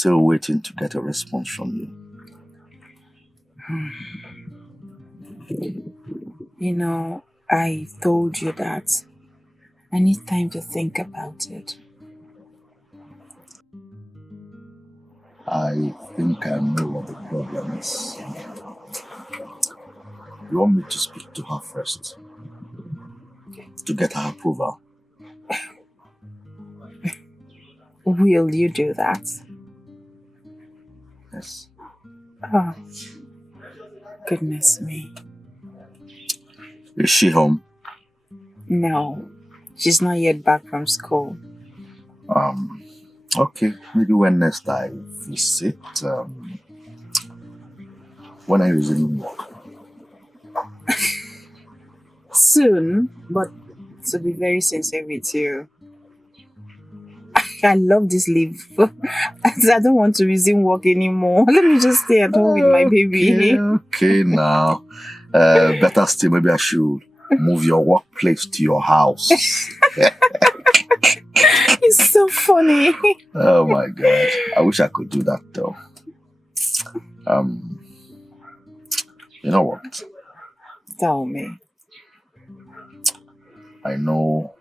still waiting to get a response from you. You know, I told you that I need time to think about it. I think I know what the problem is. You want me to speak to her first? To get her approval? Will you do that? Yes. Oh, goodness me. Is she home? No, she's not yet back from school. Okay, maybe when next I visit, when I resuming work. Soon, but to be very sincere with you, I love this leave. I don't want to resume work anymore. Let me just stay at home with my baby. Okay, now. Better still, maybe I should move your workplace to your house. It's so funny. Oh my God. I wish I could do that though. You know what? Tell me. I know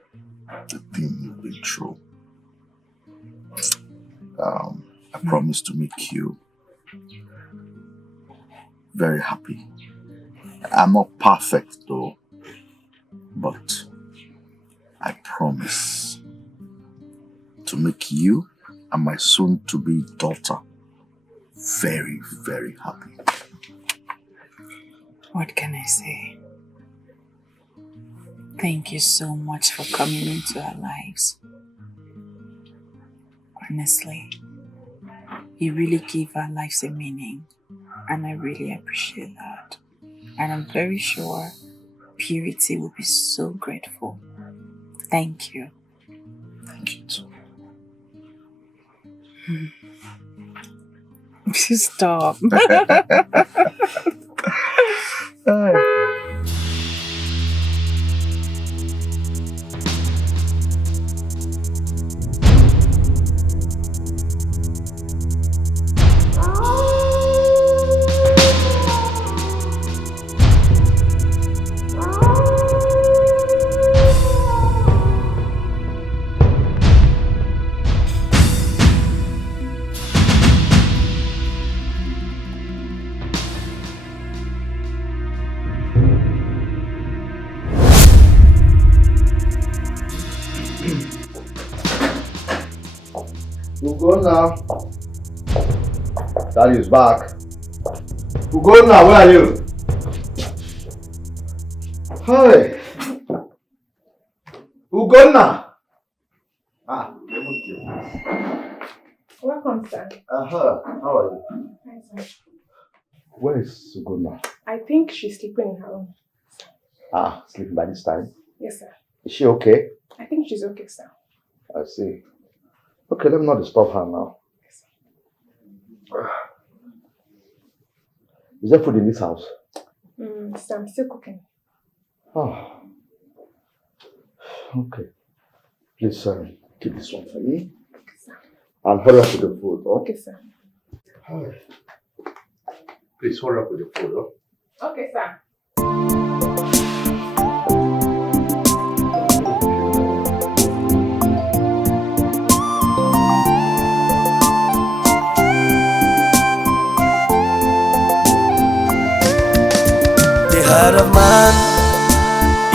the thing you've been through. I promise to make you very happy. I'm not perfect though, but I promise to make you and my soon-to-be daughter very, very happy. What can I say? Thank you so much for coming into our lives. Honestly, you really give our lives a meaning, and I really appreciate that. And I'm very sure Purity will be so grateful. Thank you. Thank you too. Stop. Go now. Daddy is back. Go now, where are you? Hi. Go now. Welcome, sir. How are you? Hi, sir. Where is Suguna? I think she's sleeping in her room. Sleeping by this time? Yes, sir. Is she okay? I think she's okay, sir. I see. Okay, let me not disturb her now. Yes, sir. Is there food in this house? Sir, I'm still cooking. Okay. Please, keep this one for me. Okay, sir. And hurry up with the food, Okay, sir. Please hurry up with the food, Okay, sir. The heart of man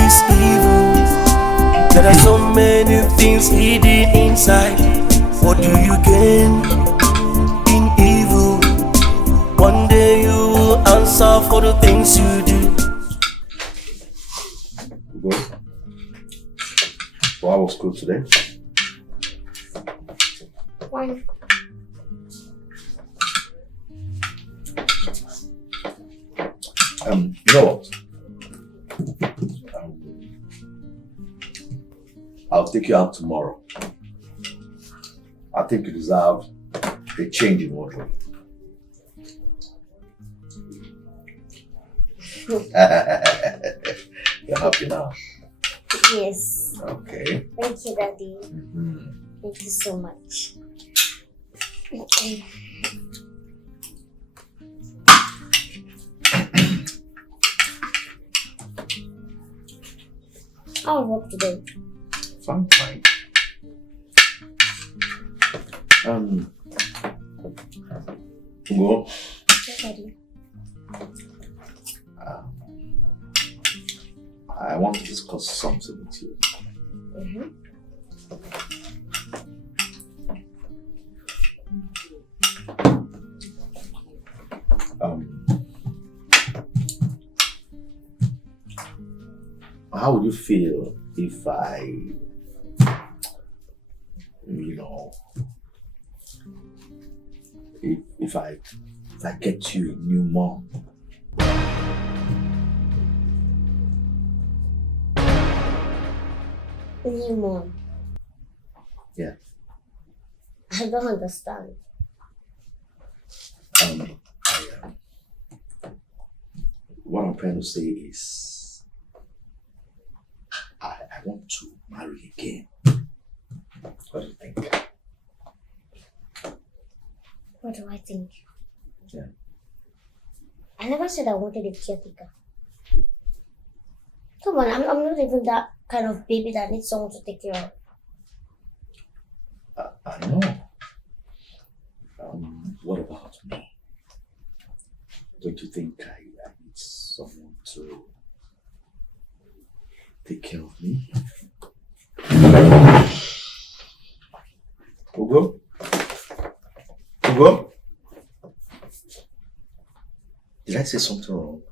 is evil. There are so many things hidden inside. What do you gain in evil? One day you will answer for the things you do. Good. So how was school today? Why? You know what? I'll take you out tomorrow. I think you deserve a change in wardrobe. You're happy now? Yes. Okay. Thank you, Daddy. Mm-hmm. Thank you so much. I'll work today. Fine. Well, Yes, Daddy. I want to discuss something with you. How would you feel if if I get you a new mom? New mom. Yeah. I don't understand. What I'm trying to say is, I want to marry again. What do you think? What do I think? Yeah. I never said I wanted a caretaker. Come on, I'm not even that kind of baby that needs someone to take care of. I know. What about me? Don't you think I need someone to take care of me? Ugo? Did I say something wrong?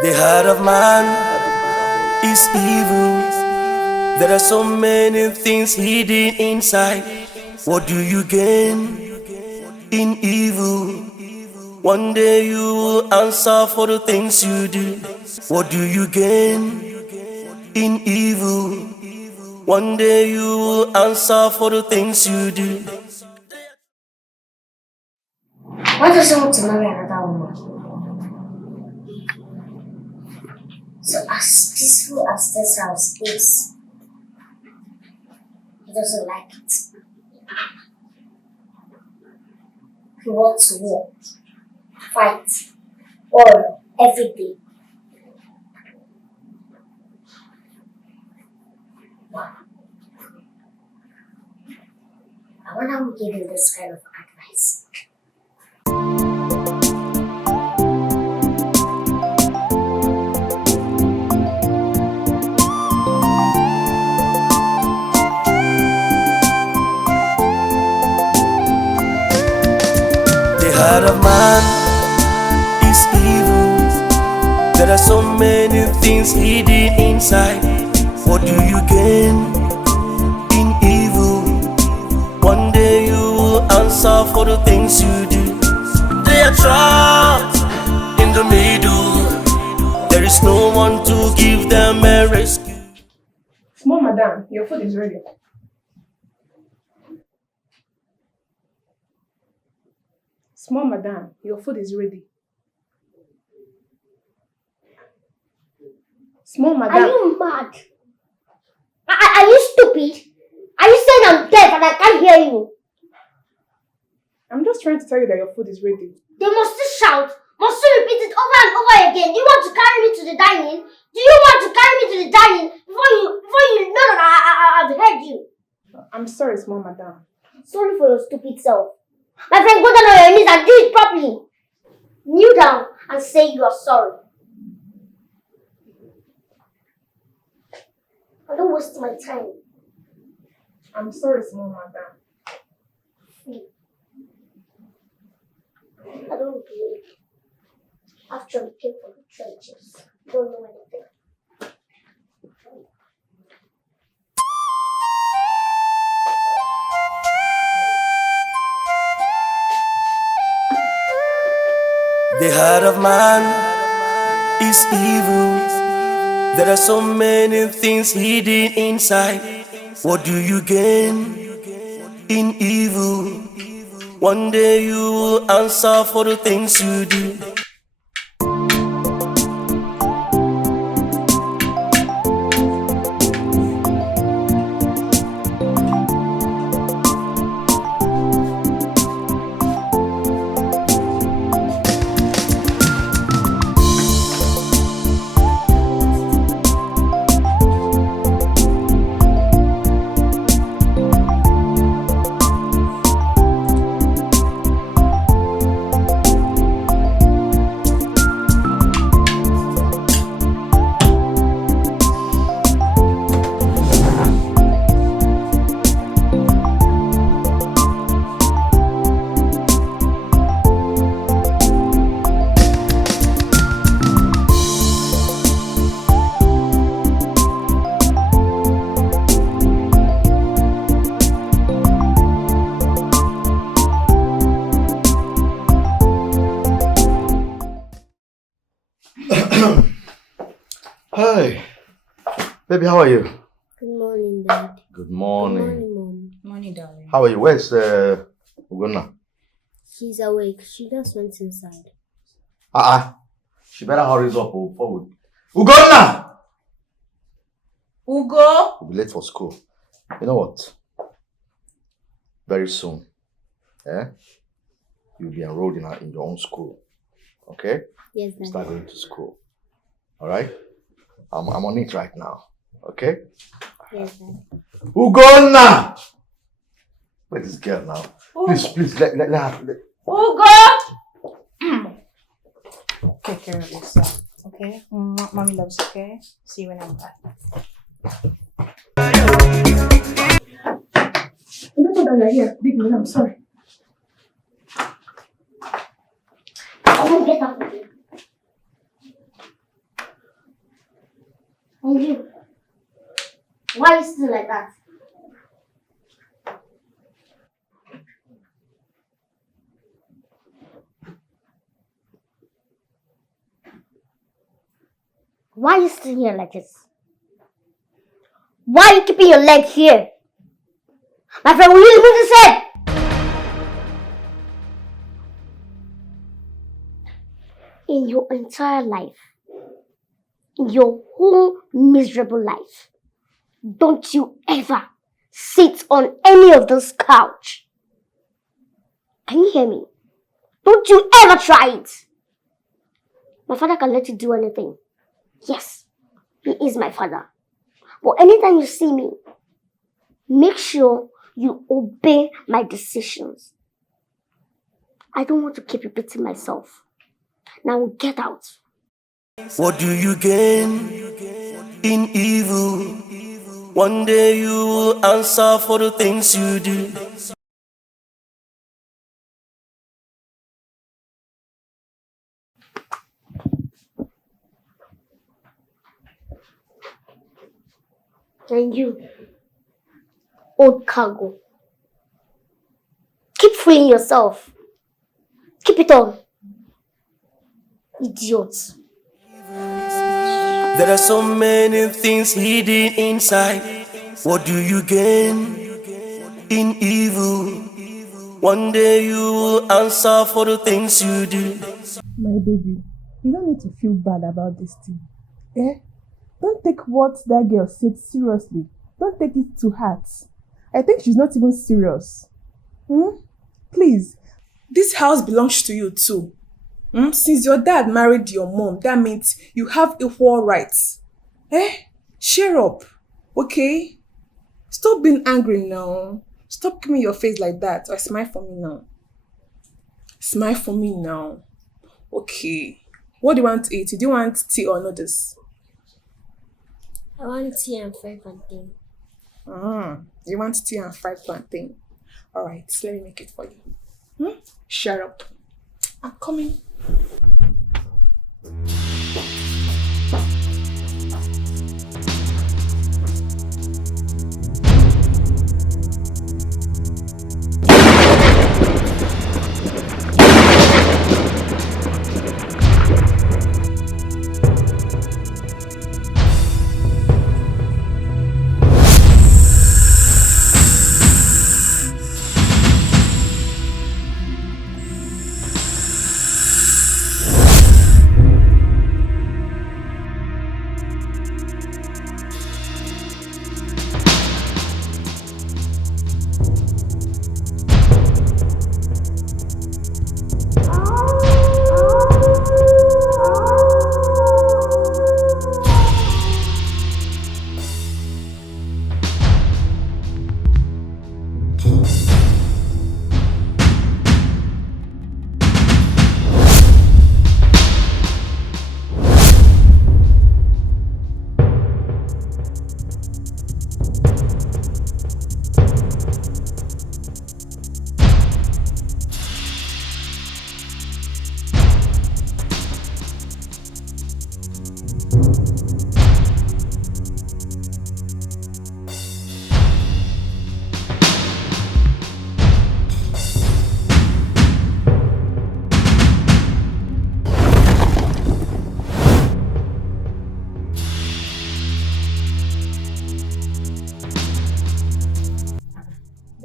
The heart of man is evil. There are so many things hidden inside. What do you gain in evil? One day you will answer for the things you do. What do you gain in evil? One day you will answer for the things you do. Why does someone want to marry another woman? So as peaceful as this house is, he doesn't like it. He wants to war, fight, or every day. Wow. I wonder who gave him this kind of advice. The heart of man is evil. There are so many things hidden inside. What do you gain in evil? One day you will answer for the things you do. They are trapped in the middle. There is no one to give them a rescue. Small madam, your food is ready. Small madam, your food is ready. Small madam. Are you mad? Are you stupid? Are you saying I'm deaf and I can't hear you? I'm just trying to tell you that your food is ready. They must still shout. Must you repeat it over and over again? Do you want to carry me to the dining? Do you want to carry me to the dining before you know that I've heard you? I'm sorry, small madam. Sorry for your stupid self. My friend, go down on your knees and do it properly. Kneel down and say you are sorry. I don't waste my time. I'm sorry, small madam. I don't believe. After we came from the trenches, don't know anything. The heart of man is evil. There are so many things hidden inside. What do you gain in evil? One day you will answer for the things you do. Baby, how are you? Good morning, Dad. Good morning. Good morning, Mom. Morning, darling. How are you? Where's Ugonna? She's awake. She just went inside. She better hurry up before we... Ugonna! Ugo! We'll be late for school. You know what? Very soon, you'll be enrolled in your own school. Okay? Yes, Dad. Start going to school. Alright? I'm on it right now. Okay? Yes, Dad. Ugonna! Where's this girl now? Please, let her... Ugo! Take care of yourself, okay? Mommy loves you, okay? See you when I'm back. I don't know that you're here. Big man, I'm sorry. I won't get up with you. And you? Why are you still like that? Why are you still here like this? Why are you keeping your leg here? My friend, will you remove this head? In your entire life, in your whole miserable life, don't you ever sit on any of this couch. Can you hear me? Don't you ever try it. My father can let you do anything. Yes, he is my father. But anytime you see me, make sure you obey my decisions. I don't want to keep repeating myself. Now get out. What do you gain in evil? One day you will answer for the things you do. And you, old cargo, keep fooling yourself. Keep it on. Idiots. There are so many things hidden inside. What do you gain in evil? One day you will answer for the things you do. My baby, you don't need to feel bad about this thing. Don't take what that girl said seriously. Don't take it to heart. I think she's not even serious. Please, this house belongs to you too. Since your dad married your mom, that means you have equal rights. Cheer up, okay? Stop being angry now. Stop giving your face like that. Or smile for me now. Smile for me now. Okay. What do you want to eat? Do you want tea or noodles? I want tea and fried plantain. You want tea and fried plantain? Alright, let me make it for you. Shut up. I'm coming.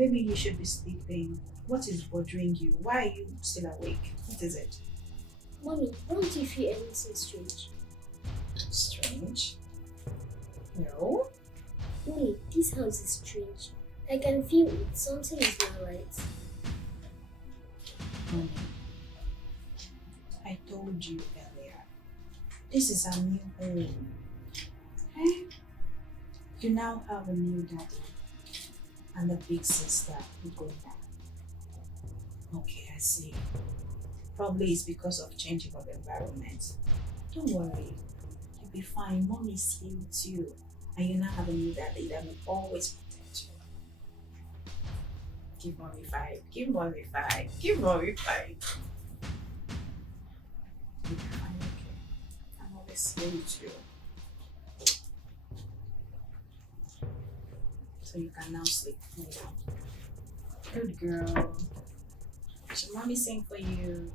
Maybe you should be sleeping. What is bothering you? Why are you still awake? What is it? Mommy, don't you feel anything strange? Strange? No. Wait, this house is strange. I can feel it. Something is not right. Honey, I told you earlier. This is our new home. Eh? You now have a new daddy and a big sister who go back. Okay, I see. Probably it's because of changing of environment. Don't worry. You'll be fine. Mom is here with you. And you now have a new daddy that will always protect you. Give mommy 5. Give mommy 5. Give mommy 5. You'll be fine, okay? I'm always here with you. So you can now sleep. Good girl. Should mommy sing for you?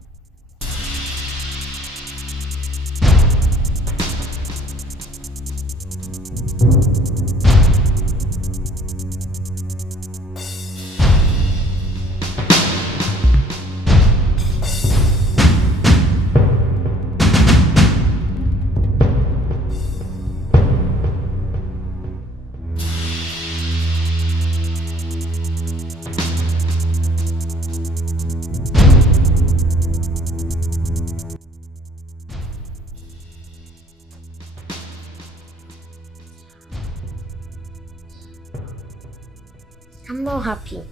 I'm not happy.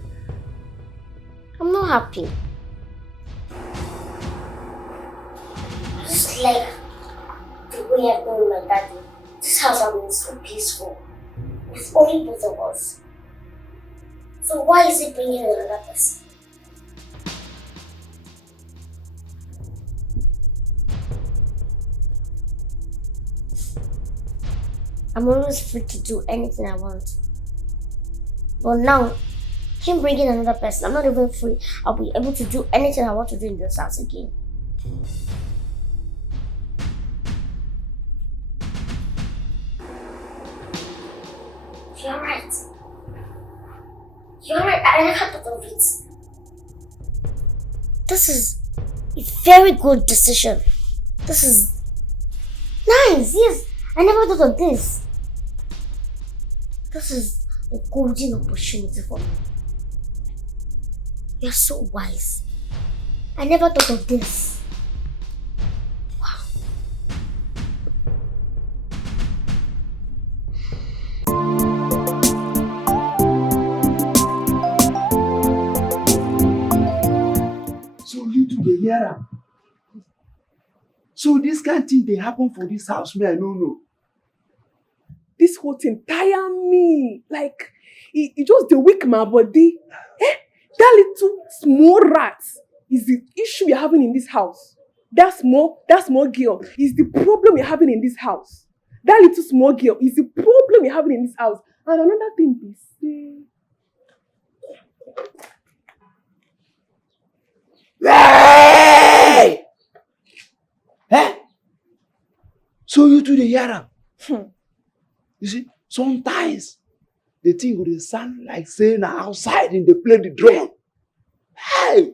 I'm not happy. Just like the way I've been with my daddy, this house has been so peaceful. With only both of us. So why is it bringing another person? I'm always free to do anything I want. But now, him bringing another person, I'm not even free. I'll be able to do anything I want to do in this house again. You're right. You're right. I never thought of it. This is a very good decision. This is nice. Yes, I never thought of this. This is a golden opportunity for me. You're so wise. I never thought of this. Wow. So you two dey hear am. So this kind thing dey happen for this house, me I no know. This whole thing tire me. Like, it just the weak my body. That little small rat is the issue we're having in this house. That small girl is the problem we're having in this house. That little small girl is the problem we're having in this house. And another thing is, Hey! Eh? So you two dey hear am. You see, sometimes the thing will sound like saying outside and they play the drum. Hey!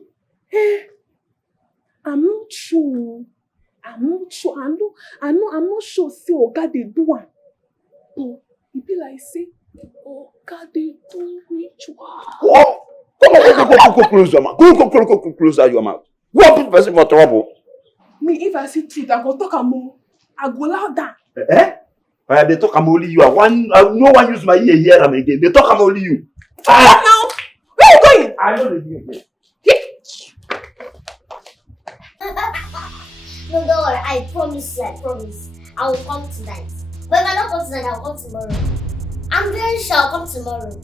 I'm not sure. I'm not sure. I'm not sure. Say, Oga, they do one. But it be like say, Oga, they do ritual. Oh! Go close your mouth. Go close your mouth. Go put person for trouble. Me, if I see truth, I go talk more. I go louder. Eh? They talk I'm only you. No one use my ear hear them again. They talk I'm only you. Ah! Now, where are you going? I know the thing. No, don't worry. I promise you. I promise. I will come tonight. But if I don't come tonight, I will come tomorrow. I'm very sure I'll come tomorrow.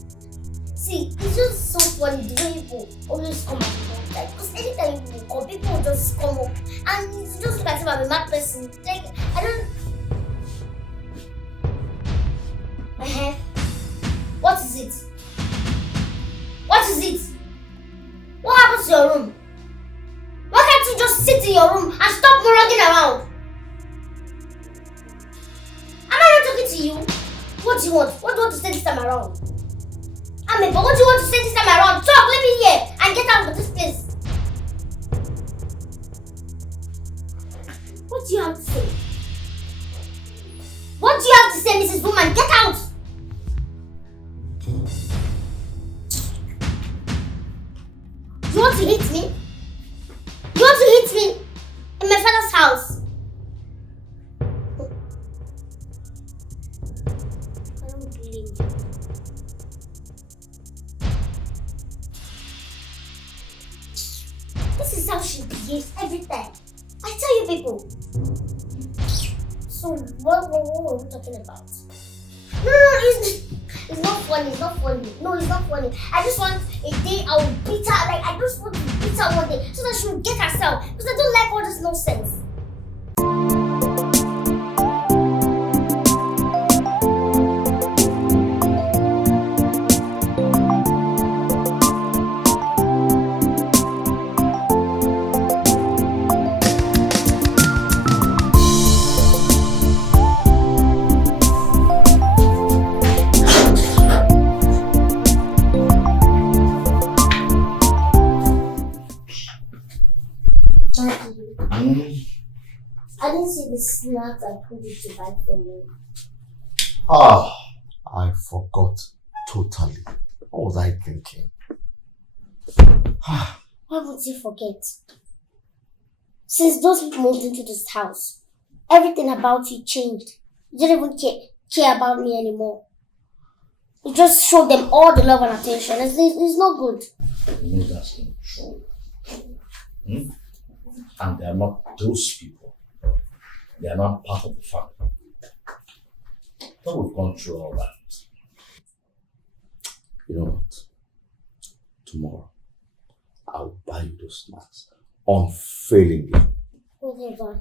See, it's just so funny the way people always come and go. Like, because anytime people come, people will just come up. And it's just look as if I'm a mad person. Like, I don't... What is it? What is it? What happened to your room? Why can't you just sit in your room and stop running around? Am I not talking to you? What do you want? What do you want to say this time around? But what do you want to say this time around? Talk, let me hear and get out of this place. What do you have to say? What do you have to say, Mrs. Woman? Get out! You want to hit me? You want to hit me? In my father's house? I don't believe you. This is how she behaves every time. I tell you people. So what were we talking about? No, it's not funny, it's not funny. No, it's not funny. I just want a day I will beat her, like I just want to beat her one day so that she will get herself. Because I don't like all this nonsense. I didn't see the snacks I put it to buy for me. I forgot totally. What was I thinking? Why would you forget? Since those people moved into this house, everything about you changed. You don't even care about me anymore. You just show them all the love and attention. It's not good. You know that's not true. And they are not those people. They are not part of the family. But we've gone through all that. You know what? Tomorrow, I'll buy you those snacks. Unfailingly. Whatever.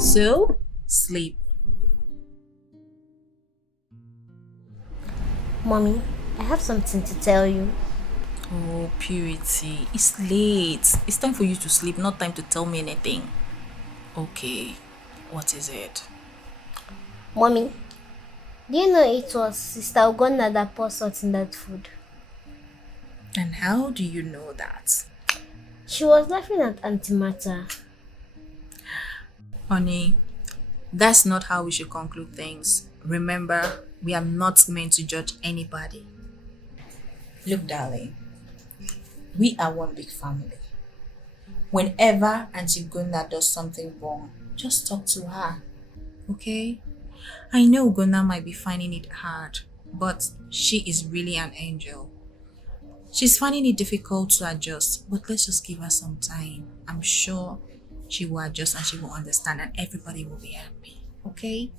So, sleep. Mommy, I have something to tell you. Oh, Purity, it's late. It's time for you to sleep, not time to tell me anything. Okay, what is it? Mommy, do you know it was Sister Ogonna that poured salt in that food? And how do you know that? She was laughing at Auntie Martha. Honey, that's not how we should conclude things. Remember, we are not meant to judge anybody. Look, darling, we are one big family. Whenever Auntie Gunda does something wrong, just talk to her, okay? I know Gunda might be finding it hard, but she is really an angel. She's finding it difficult to adjust, but let's just give her some time. I'm sure she will adjust and she will understand and everybody will be happy, okay?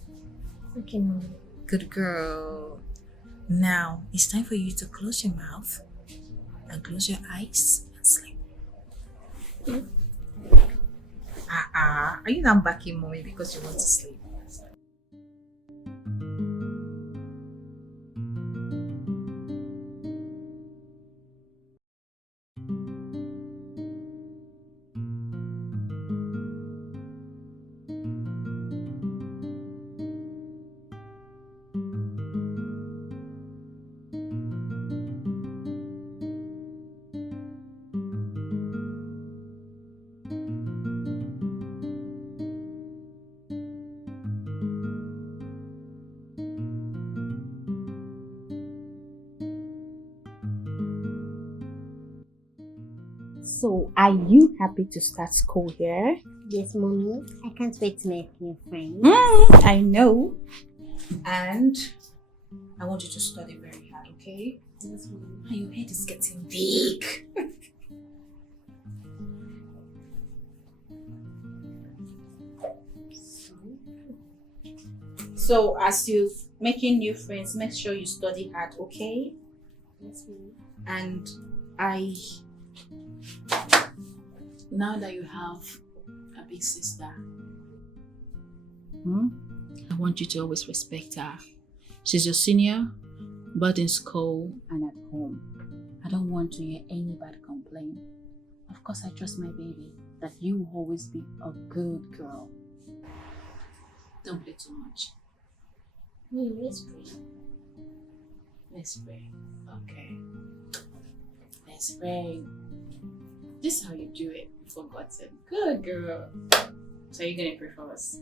Okay, Mommy. Good girl. Now, it's time for you to close your mouth and close your eyes and sleep. Are you not backing Mommy because you want to sleep? So, are you happy to start school here? Yes, Mommy. I can't wait to make new friends. I know. And I want you to study very hard, okay? Yes, Mommy. And your head is getting big. So, as you're making new friends, make sure you study hard, okay? Yes, Mommy. And now that you have a big sister, I want you to always respect her. She's your senior, both in school and at home. I don't want to hear anybody complain. Of course, I trust my baby that you will always be a good girl. Don't play too much. Let's pray. Let's pray. Okay. Let's pray. This is how you do it before God said, good girl. So you're going to pray for us?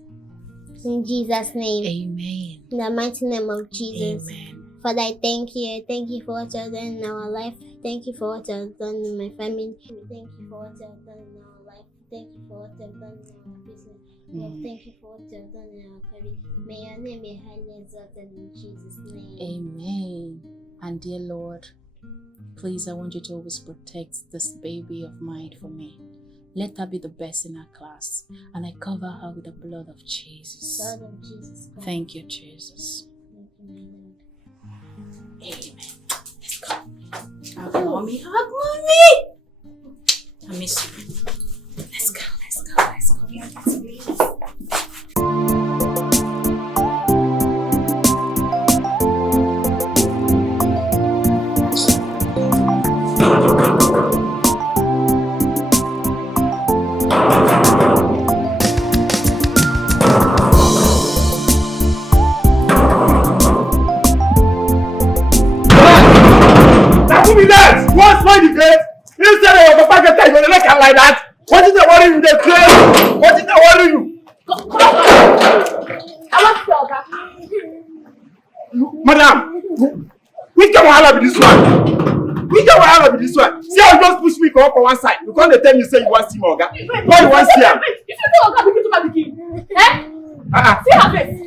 In Jesus' name. Amen. In the mighty name of Jesus. Amen. Father, I thank you. I thank you for what you have done in our life. Thank you for what you have done in my family. Thank you for what you have done in our life. Thank you for what you have done in our business. Lord, thank you for what you have done in our career. May your name be highly exalted in Jesus' name. Amen. And dear Lord, please, I want you to always protect this baby of mine for me. Let her be the best in her class. And I cover her with the blood of Jesus. Blood of Jesus Christ. Thank you, Jesus. Thank you, my Lord. Amen. Let's go. Hug mommy. Hug mommy. I miss you. Let's go. Let's go. Let's go. Let's go. Who be that? What's my debate? You said your papa get time, you look at like that. What is the worry you dey claim? What is the worry you? Madam, which kind of wahala be this one? Which kind of wahala be this one? See how you just push me come up on one side. You can't tell me say you want see my oga. Why you want see am? You see say oga begin to my pikin? Eh? See her face.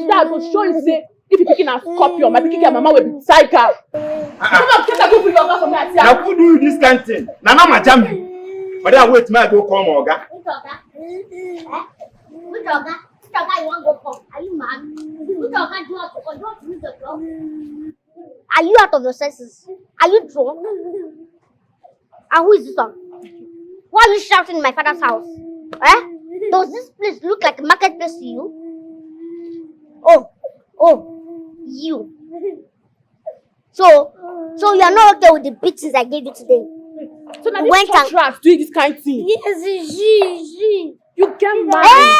Today I go show you say if you pikin na scorpion, my pikin and mama will be psycho. Come on, get a go for your oga for me. I see. Now who do you this kind of thing? Now my jam you. But then wait, may I go call my oga? Which oga? Which oga? Which oga you want go call? Are you mad? Which oga do you want to call? Do you want to use the club? Are you out of your senses? Are you drunk? And who is this one? Why are you shouting in my father's house? Eh? Does this place look like a marketplace to you? Oh, you. So you are not okay with the beatings I gave you today? So now this contract doing this kind of thing. Yes, she. You get mad. Hey!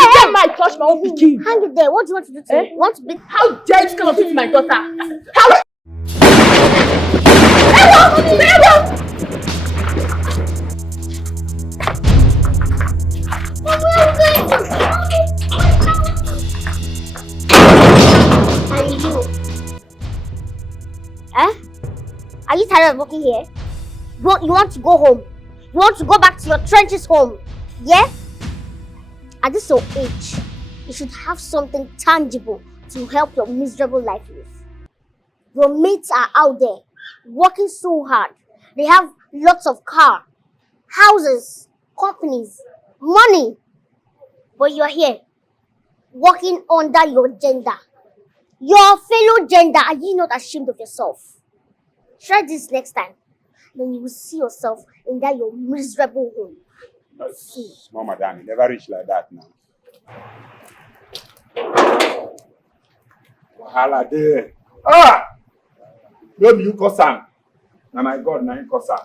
You get mad, touch my own pikin. Hang it there. What do you want to do to me? You want to beat? How dare you come up to my daughter? How? And you? Are you tired of working here? You want to go home? You want to go back to your trenches home? Yeah? At this old age, you should have something tangible to help your miserable life with. Your mates are out there, working so hard. They have lots of car, houses, companies, money. But you're here, working under your gender. Your fellow gender, are you not ashamed of yourself? Try this next time. Then you will see yourself in that your miserable home. Small madam, you never reach like that now. Wahala there. Ah! No be you cause am. Na my God, na him cause am.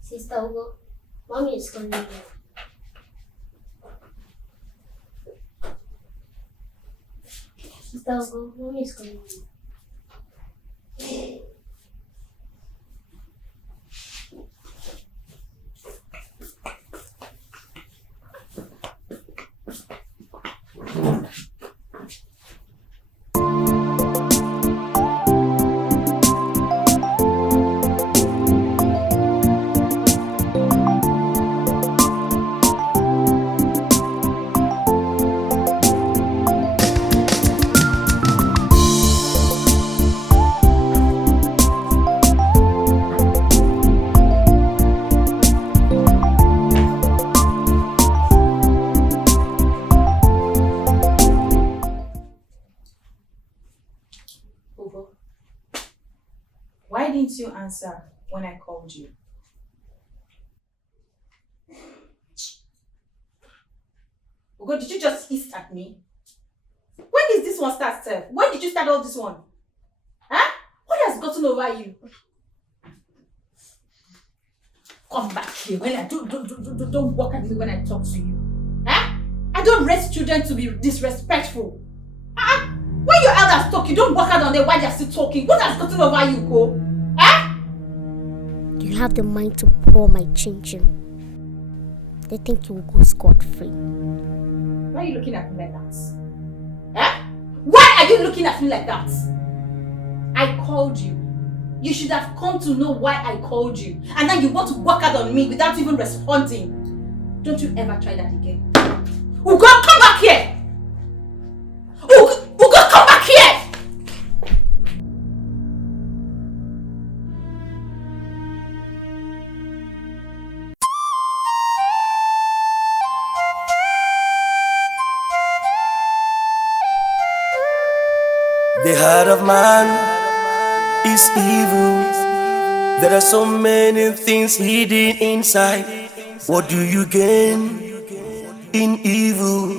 Sister Ugo, mommy is calling you. Sister Ugo, mommy is calling you. didn't you answer when I called you? Ugo, did you just hiss at me? When did this one start, Steph? When did you start all this one? Huh? What has gotten over you? Come back here when I don't walk at me when I talk to you. Huh? I don't raise children to be disrespectful. When your elders talk, you don't walk out on them while they're still talking. What has gotten over you, Ko? Huh? You have the mind to pour my chin-chin. They think you will go scot-free. Why are you looking at me like that? Huh? Why are you looking at me like that? I called you. You should have come to know why I called you. And now you want to walk out on me without even responding. Don't you ever try that again. Ugo, come back here! Ugo, come back here! The heart of man is evil. There are so many things hidden inside. What do you gain in evil?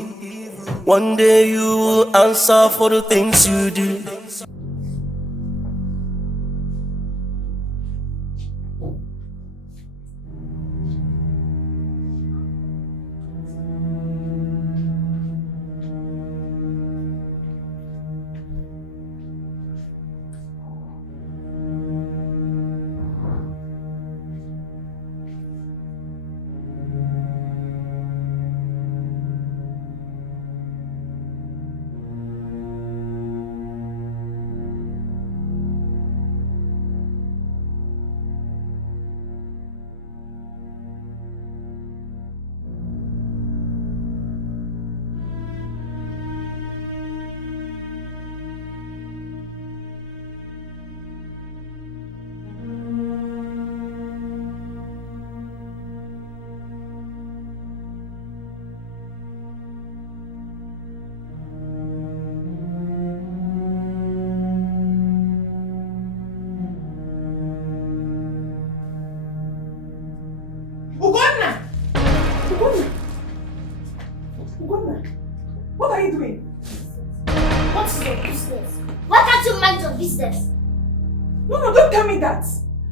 One day you will answer for the things you do. What are you doing? What's your business? Why can't you mind your business? No, don't tell me that.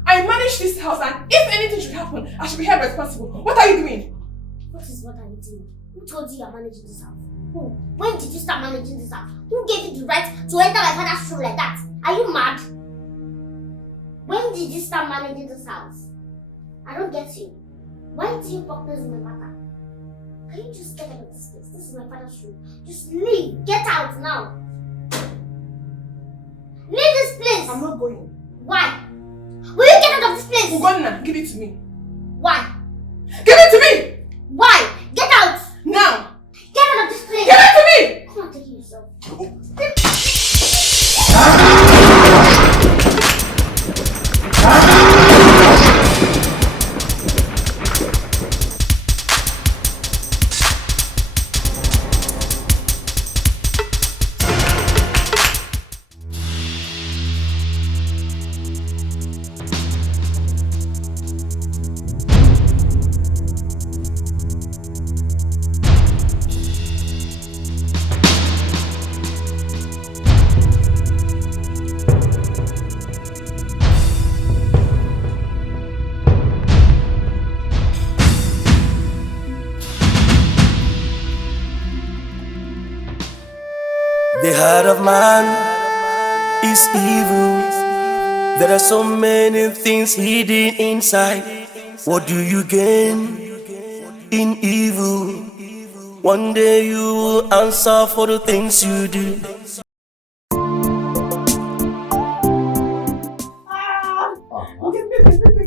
I manage this house and if anything should happen, I should be held responsible. What are you doing? What are you doing? Who told you are managing this house? Who? When did you start managing this house? Who gave you the right to enter my father's room like that? Are you mad? When did you start managing this house? I don't get you. Why do you partners in my matter? Can you just get out of this place? This is my father's room. Just leave. Get out now. Leave this place. I'm not going. Why? Will you get out of this place? Ugonna, give it to me. Why? Give it to me! Why? Get out! Now! Get out of this place! Give it to me! Come on, take it yourself. The heart of man is evil. There are so many things hidden inside. What do you gain in evil? One day you will answer for the things you do.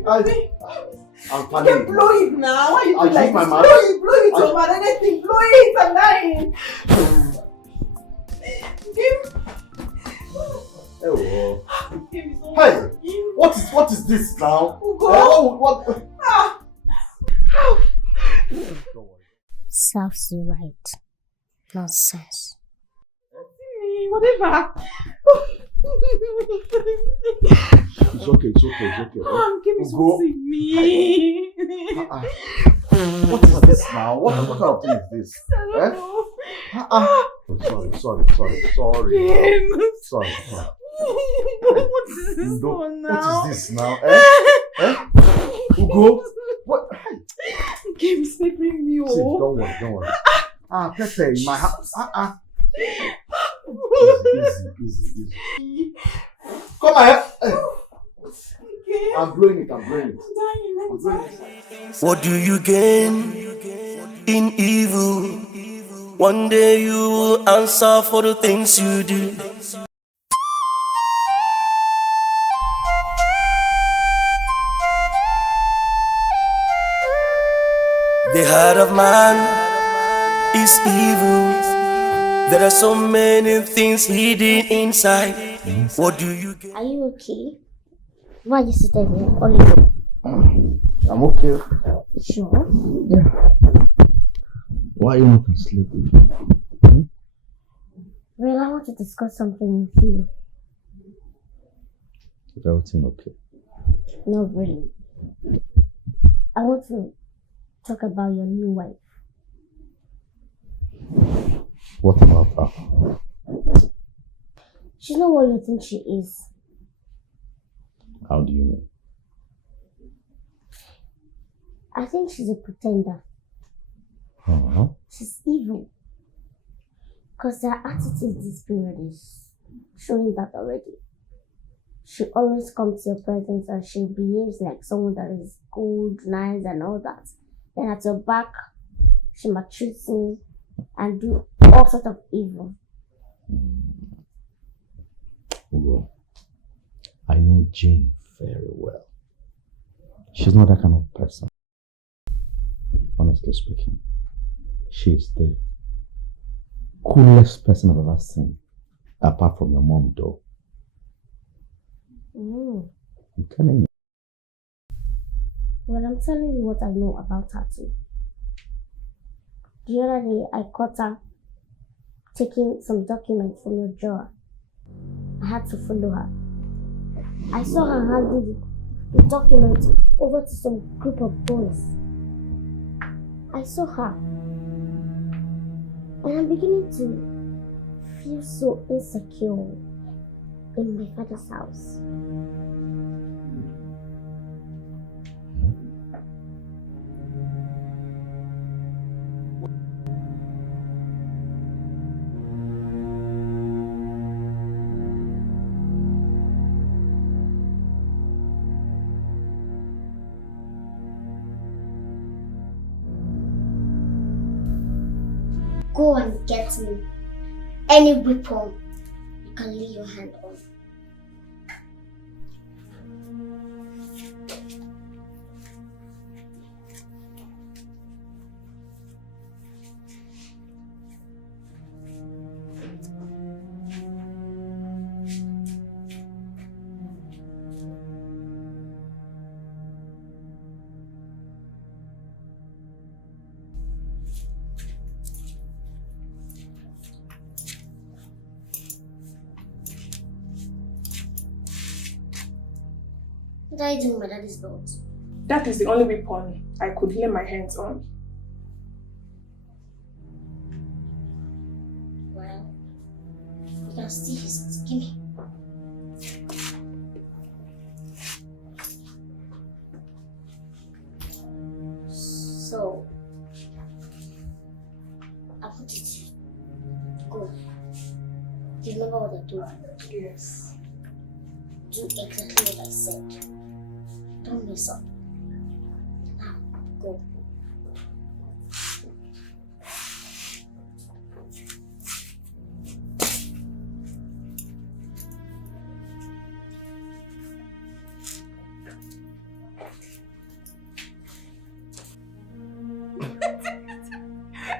I'm You can blow it now. Why you I'll do like use my this? mouth. Blow it over anything. Blow it and dying. Hello. Hey, what is this now? What? Serves you right. Nonsense. Whatever. It's okay, it's okay, it's okay. Give me Ugo. something, me. What is this now? What kind of thing is this? I don't know. Oh, sorry. Sorry. What is this Udo, one now? What is this now? Ugo? What? Game sleeping me. See, don't worry. Pepe, in my house. Easy. Come here. I'm blowing it. What do you gain in evil? One day you will answer for the things you do. The heart of man is evil. There are so many things hidden inside. What do you get? Are you okay? Why are you sitting here? Oliver? I'm okay. Sure. Yeah. Why are you not asleep? Well, I want to discuss something with you. Is everything okay? Not really. I want to talk about your new wife. What about her? She's not what you think she is. How do you mean? I think she's a pretender. She's evil. Because her attitude this period is showing that already. She always comes to your presence and she behaves like someone that is good, nice, and all that. Then at your back, she maltreats me and do all sorts of evil. Well, I know Jane very well. She's not that kind of person. Honestly speaking, she's the coolest person I've ever seen, apart from your mom, though. I'm telling you. Well, I'm telling you what I know about her too. The other day, I caught her taking some documents from your drawer. I had to follow her. I saw her handing the documents over to some group of boys. I saw her. And I'm beginning to feel so insecure in my father's house. Go and get me any weapon you can lay your hand on. What are you doing with my daddy's belt? That is the only weapon I could lay my hands on. Well, you can still use it. Give me. So, I want you to go. Do you remember what I told you? Yes. Do exactly what I said. Don't mess up. Now, go.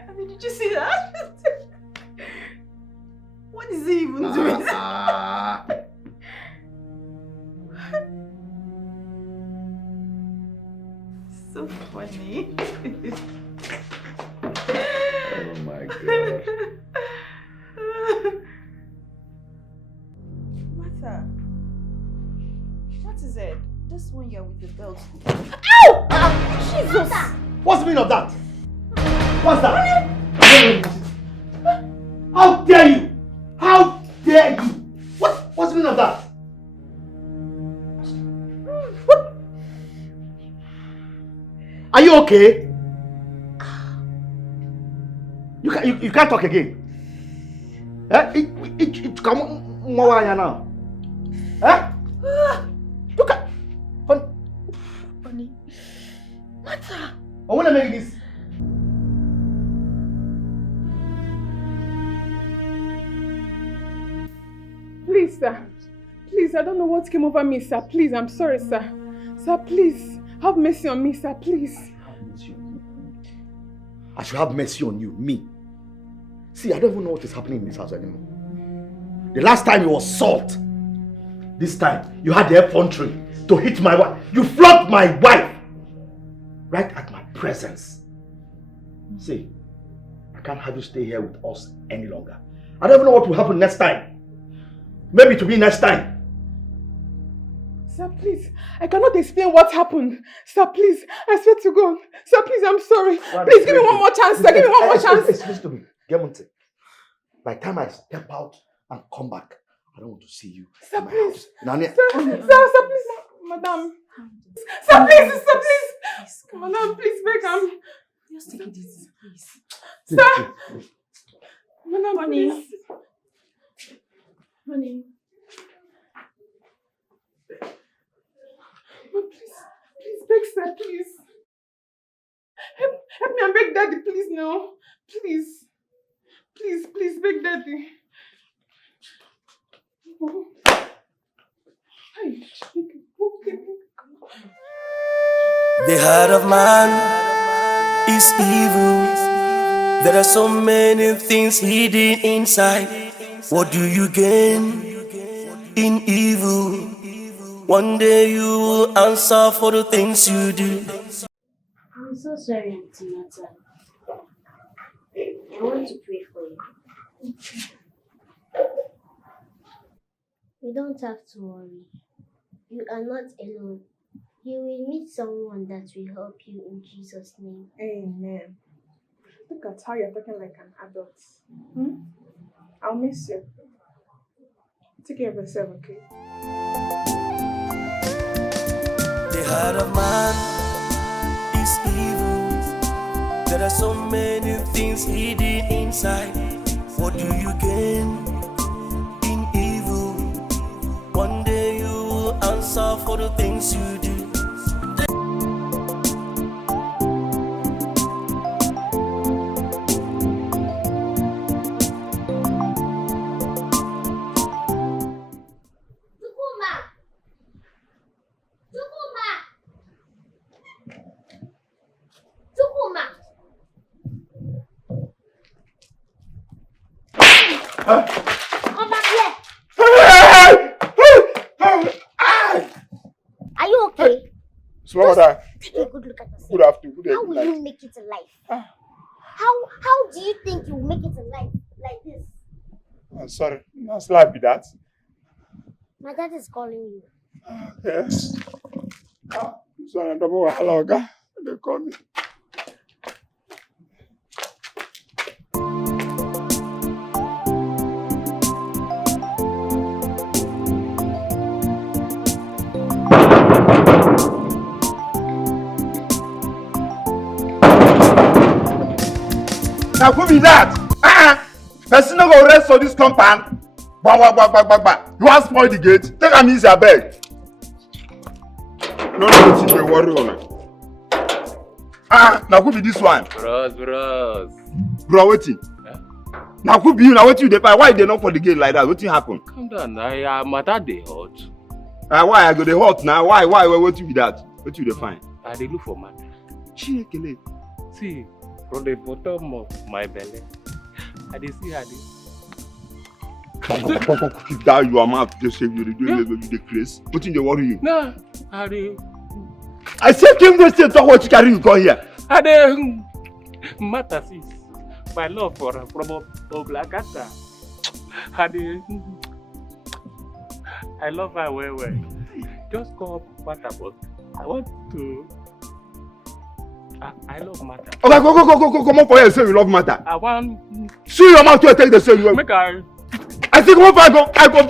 I mean, did you see that? What is he even doing? So funny. Oh my God. What Martha, what is it? This one you're with the belt. Ow! Jesus! What's the meaning of that? What's that? How dare you? How dare you? What's the meaning of that? What? Are you okay? You can't talk again. Come on now. You can't. Honey. Martha. I want to make this. Please, sir. Please, I don't know what came over me, sir. Please, I'm sorry, sir. Sir, please, have mercy on me, sir, please. I should have mercy on you, me. See, I don't even know what is happening in this house anymore. The last time it was salt. This time, you had the effrontery to hit my wife. You flogged my wife. Right at my presence. See, I can't have you stay here with us any longer. I don't even know what will happen next time. Maybe to be next time. Sir, please, I cannot explain what happened. Sir, please, I swear to God. Sir, please, I'm sorry. Please, give me one more chance, sir. Give me one more chance. Excuse me. Gemonte. By the time I step out and come back, I don't want to see you. Sir, please. Sir, please. Madam. Sir, please, Madam, please, Beckham. Just take it easy, please. Sir. Madam, please. Honey. Please, beg, sir, please. Help me and beg Daddy, please, now. Please. Please, beg Daddy. The heart of man is evil. There are so many things hidden inside. What do you gain in evil? One day you will answer for the things you do. I'm so sorry, Auntie Martha. I want to pray for you. You don't have to worry. You are not alone. You will meet someone that will help you in Jesus' name. Amen. Look at how you're talking like an adult. I'll miss you. Take care of yourself, okay? The heart of man is evil. There are so many things hidden inside. What do you gain in evil? One day you will answer for the things you do. Come back here. Are you okay? Small mother. Take a good look at yourself. Good afternoon. How will you make it in life? How do you think you will make it in life like this? I'm sorry. Not slap be that. My dad is calling you. Yes. Sorry, double hello, guy. They call me. Now, who be that? Person no go rest for this compound. Ba. You want spoil the gate? Take am easy, abeg. No, wetin dey worry una. Now who be this one? Bros. Bro, wetin? Now who be you? Now wetin you dey buy? Why you dey knock for the gate like that? Wetin happen? Calm down, na matter dey hot. Why I go dey hot now? Why? Wetin be that? Wetin you dey find? I dey look for matter. Chiekele. See, from the bottom of my belly, I dey see her dey. Keep that your mouth. Just say you dey craze. Wetin dey worry you? Nah, I said came this to talk what you carry you come here. I dey matter sis. My love for Oblagata. I love her well, well. Just call Martha, but I want to. I love Martha. Okay, go, come on for here. Say you love Martha. I want. See your mouth to take the say you. Make her. I think come on for I go.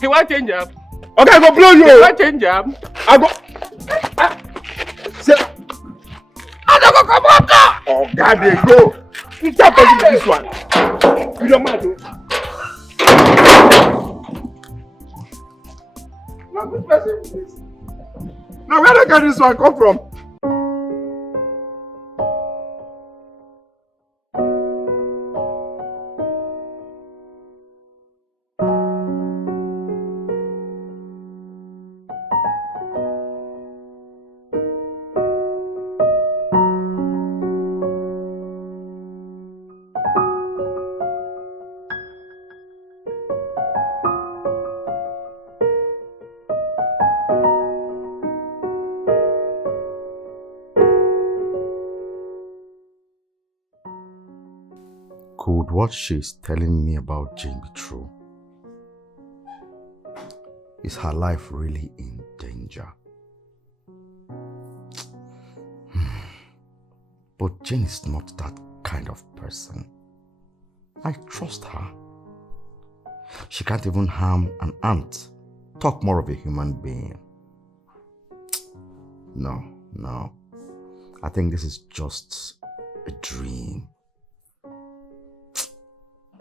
He want change up. Okay, I go blow you. He want change up. I go. Say. I don't go come on. Oh God, they go. You can't take this one. You don't matter. Now, which person is this? Now, where did this one come from? Could what she's telling me about Jane be true? Is her life really in danger? But Jane is not that kind of person. I trust her. She can't even harm an ant. Talk more of a human being. No. I think this is just a dream.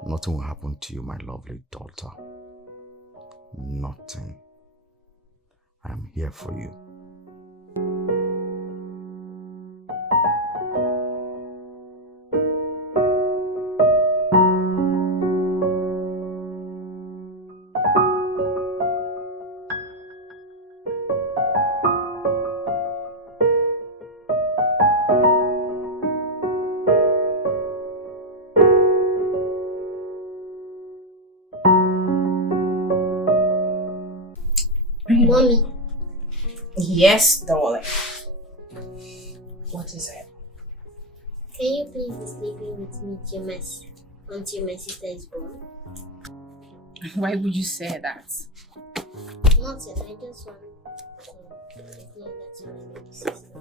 Nothing will happen to you, my lovely daughter. Nothing. I'm here for you. Mommy. Yes, darling. What is it? Can you please be sleeping with me until my sister is born? Why would you say that? Nothing. I just want to declare that to my baby sister.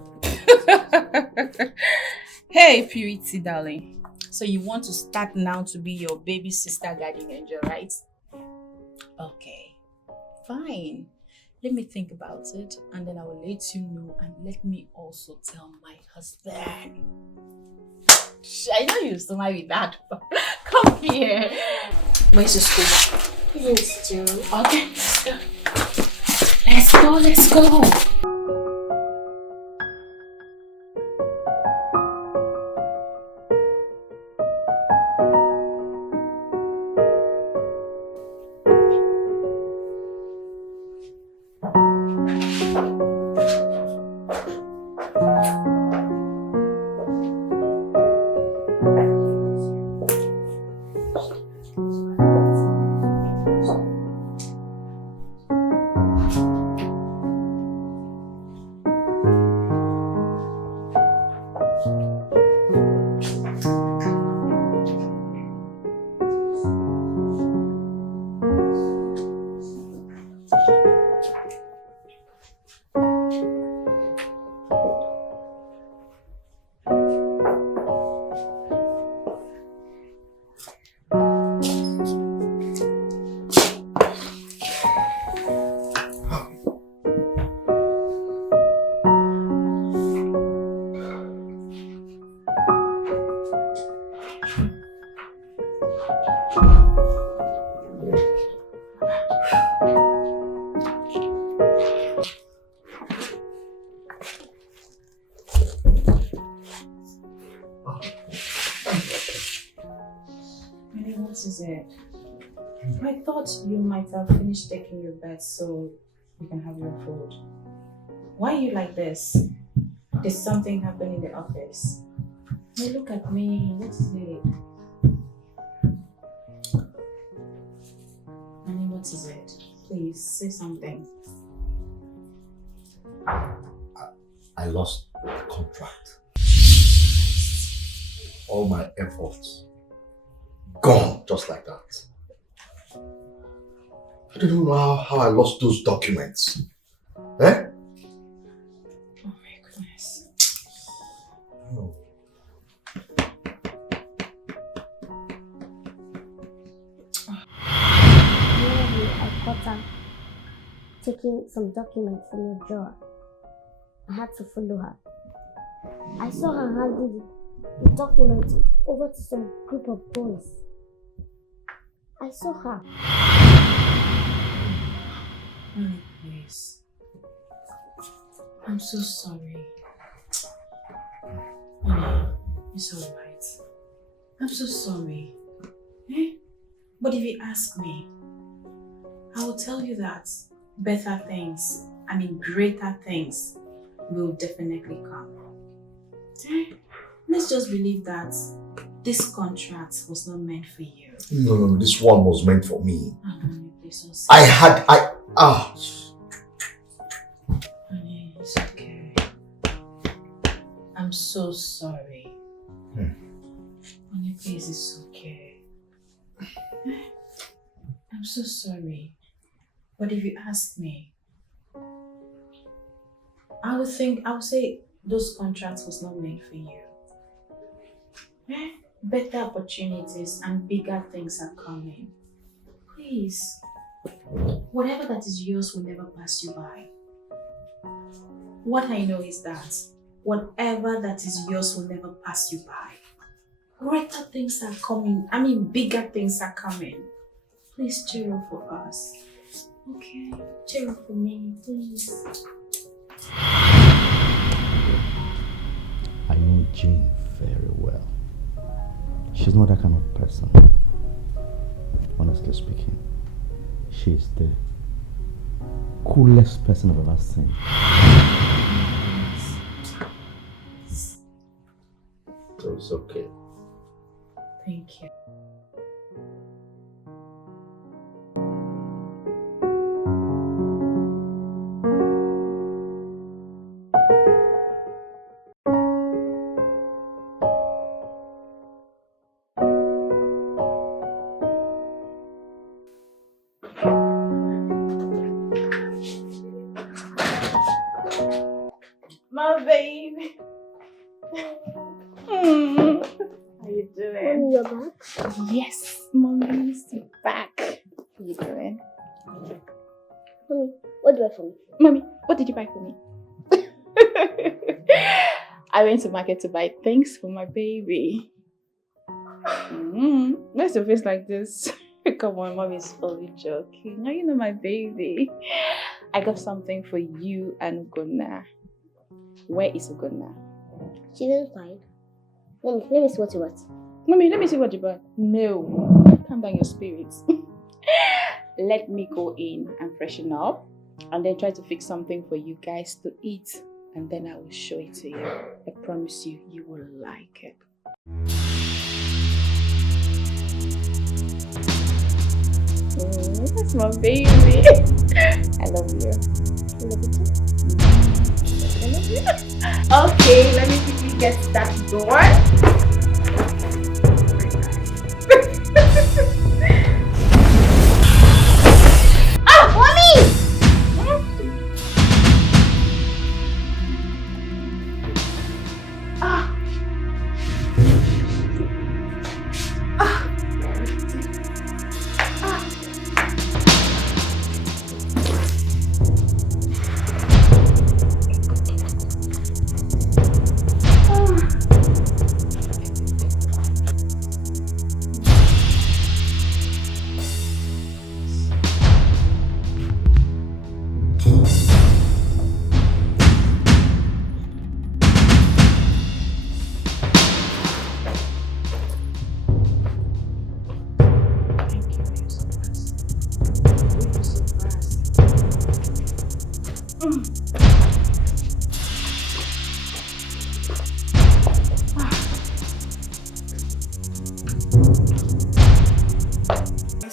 Hey, Purity, darling. So you want to start now to be your baby sister guardian angel, right? Okay. Fine. Let me think about it and then I will let you know, and let me also tell my husband. I know you smile with that. Come here. Where's the school? He's in the sitting room. Okay, let's go. Let's go. I thought you might have finished taking your bath so you can have your food. Why are you like this? Did something happen in the office? Hey, look at me. What is it? Honey, what is it? Please, say something. I lost the contract. All my efforts gone just like that. I don't know how I lost those documents. Eh? Oh my goodness. Oh. I caught her taking some documents from your drawer. I had to follow her. I saw her handing the documents over to some group of boys. I saw her. Honey, please. I'm so sorry. Honey, it's alright. I'm so sorry. Eh? But if you ask me, I will tell you that better things, greater things will definitely come. Eh? Let's just believe that this contract was not meant for you. No, this one was meant for me. Oh, honey, please don't say Honey, it's okay. I'm so sorry. Honey, please, it's okay. I'm so sorry. But if you ask me, I would say those contracts was not meant for you. Better opportunities and bigger things are coming. Please, whatever that is yours will never pass you by. What I know is that whatever that is yours will never pass you by. Greater things are coming. Bigger things are coming. Please cheer up for us. Okay? Cheer up for me, please. I know Jane very well. She's not that kind of person. Honestly speaking, she's the coolest person I've ever seen. So it's okay. Thank you. My baby. How you doing? Mommy, you're back? Yes, mommy's back. How you doing? Mommy, what do you buy for me? Mommy, what did you buy for me? I went to market to buy things for my baby. Where's your face like this? Come on, mommy's only joking. Now you know my baby. I got something for you and Ugonna. Where is Ugonna? She's inside. Mommy, let me see what you want. Mommy, let me see what you bought. No, calm down your spirits. Let me go in and freshen up and then try to fix something for you guys to eat. And then I will show it to you. I promise you, you will like it. That's my baby. I love you. I love you too. I love you. Okay, let me quickly get that door. Mommy!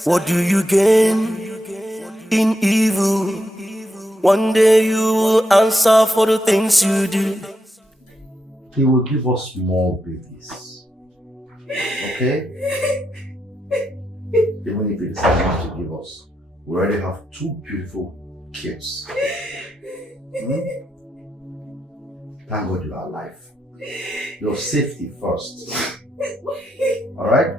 What do you gain in evil? One day you will answer for the things you do. He will give us more babies. Okay? Even if he decides not to give us, We already have 2 beautiful kids. Thank God you are alive. Your safety first. Alright?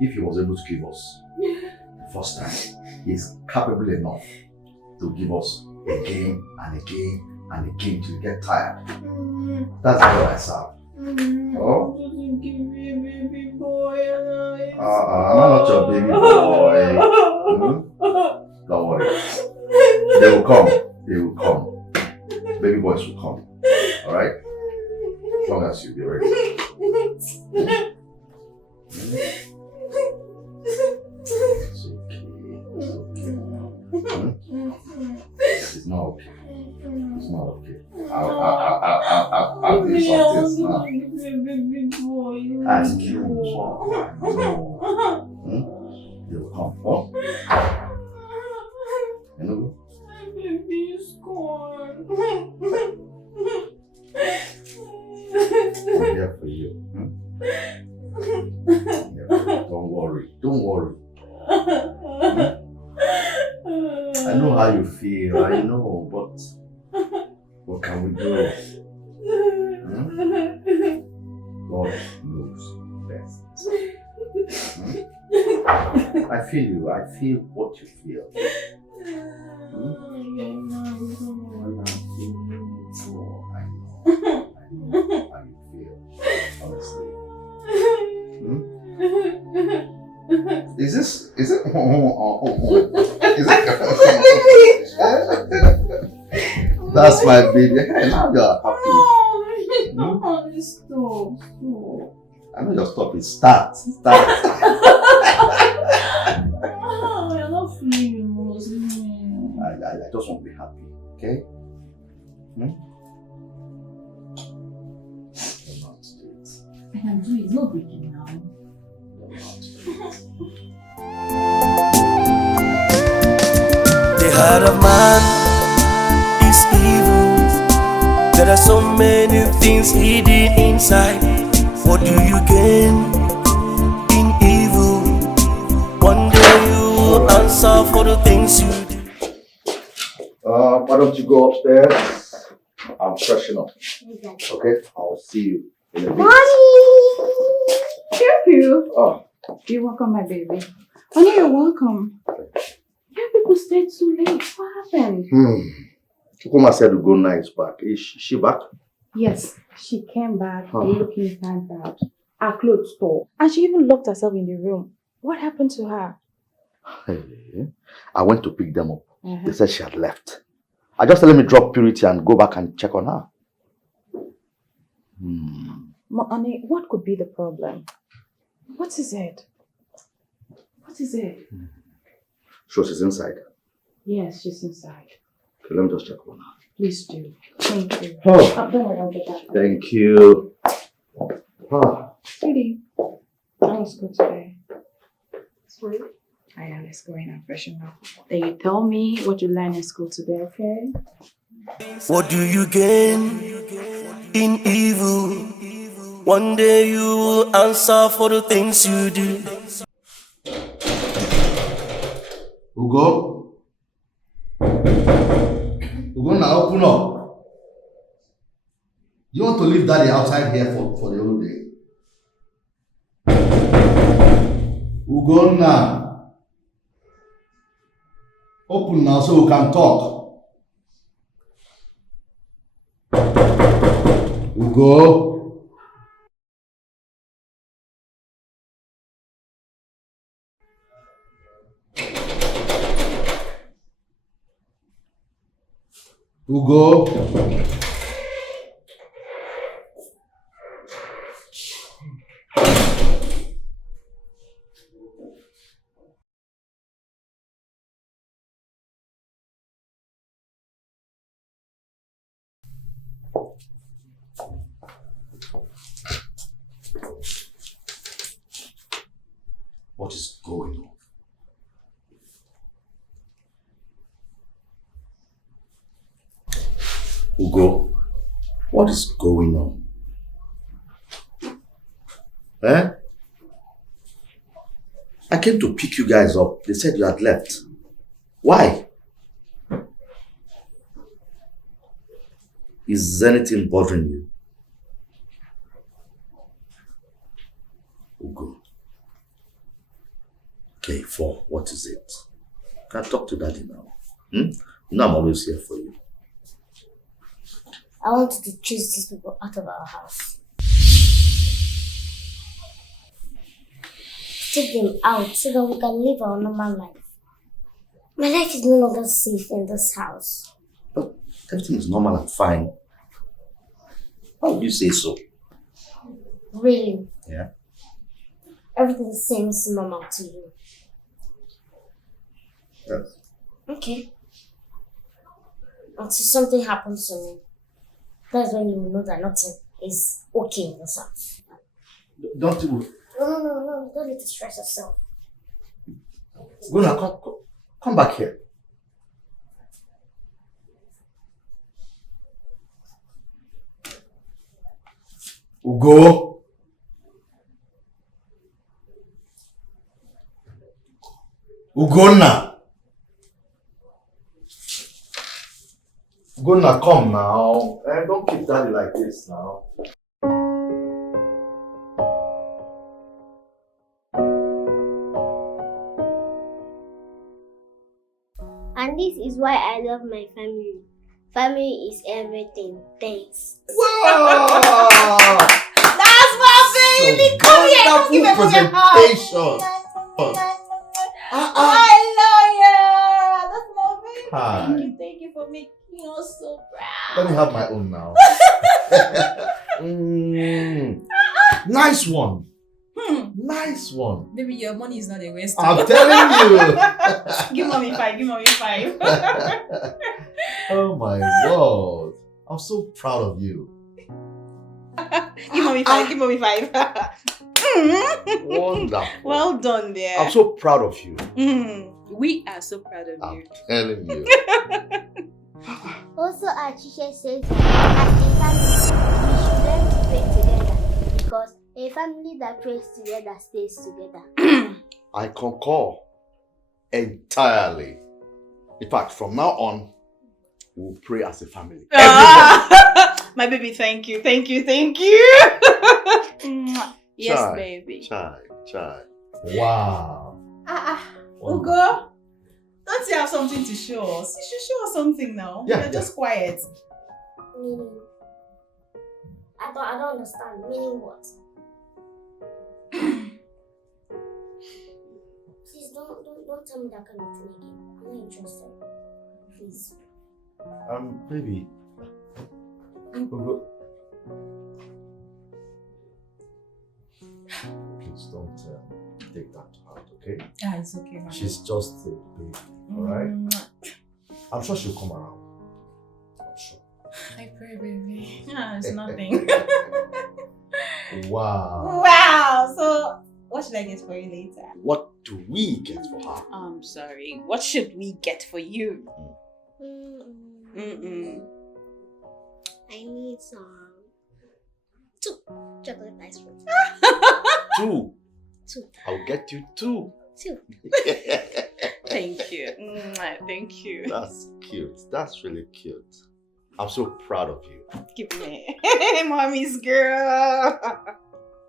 If he was able to give us the first time, he's capable enough to give us again and again and again till you get tired. That's what I serve. Oh? Baby boy. I'm not your baby boy. Don't worry. They will come. They will come. Baby boys will come. Alright? As long as you be ready. It's okay. It's not okay. It's not okay. I'll do something now. And you they will come. Oh? You know? Baby's gone. I'm here for you. Yeah, don't worry. Don't worry. I know how you feel. I know, but what can we do? God knows best. I feel you. I feel what you feel. I know how you feel, honestly. Is it? Is it? That's my baby. Hey, now you're happy. Stop. I know your stop is start. You're not feeling emotional. I just want to be happy, okay? I can do it. It's not breaking now. The heart of man is evil. There are so many things hidden inside. What do you gain in evil? One day you will answer for the things you do. Why don't you go upstairs? I'm freshen up. Okay? I'll see you in a bit. You. Oh. You're welcome, my baby. Honey, you're welcome. Yeah, people stayed too late. What happened? Chukuma said to go nice back. Is she back? Yes, she came back looking kind bad. Our clothes store. And she even locked herself in the room. What happened to her? Hey, I went to pick them up. They said she had left. I just let me drop Purity and go back and check on her. Honey, what could be the problem? What is it? What is it? So she's inside. Yes, she's inside. Okay, let me just check on her. Please do. Thank you. Oh. Don't worry, I'll get that. Thank you. Sweetie, that was good today. Sweet. Let's go in and freshen up. Then you tell me what you learned in school today, okay? What do you gain in evil? One day you will answer for the things you do. Ugo? Ugo, now open up. You want to leave daddy outside here for the whole day? Ugo, now. Open now so we can talk. Ugo? Ugo? What is going on? Ugo, what is going on? I came to pick you guys up. They said you had left. Why? Is anything bothering you? Ugo. Okay, what is it? Can I talk to Daddy now? You know I'm always here for you. I wanted to chase these people out of our house. Take them out so that we can live our normal life. My life is no longer safe in this house. But everything is normal and fine. How would you say so? Really? Yeah. Everything seems normal to you. Yes. Okay. Until something happens to me. That's when you will know that nothing is okay in this house. Don't you... No. Don't need to stress yourself. Go now, come back here. Ugo. Ugonna. Ugonna, come now. Don't keep Daddy like this now. And this is why I love my family. Family is everything. Thanks. Wow! That's my baby! Come here, come give me a presentation. I love you! That's my baby. Hi. Thank you for making us so proud. Let me have my own now. Nice one. Nice one. Baby, your money is not a waste. I'm telling you. Give mommy 5. Give mommy 5. Oh my word. I'm so proud of you. Give mommy 5. Give mommy 5. Wonderful. Well done there. I'm so proud of you. We are so proud of I'm you. telling you. Also, our teacher says as a family, we should learn to pray together because a family that prays together stays together. I concur entirely. In fact, from now on, we'll pray as a family. My baby, thank you. Thank you. Thank you. Yes, Chai, baby. Chai. Wow. Ugo, don't you have something to show us? You should show us something now. Yeah, You're just quiet. Meaning? I don't understand. Meaning what? Please don't tell me that kind of thing again. I'm not interested. Please. Baby. Ugo. Please don't take that to heart, okay? It's okay, man. She's just a baby, alright? I'm sure she'll come around. I'm sure. I pray, baby. It's nothing. Wow. Wow. So, what should I get for you later? What do we get for her? I'm sorry. What should we get for you? I need some 2 chocolate ice cream. 2. 2. I'll get you 2. 2. Thank you. Thank you. That's cute. That's really cute. I'm so proud of you. Give me. Mommy's girl.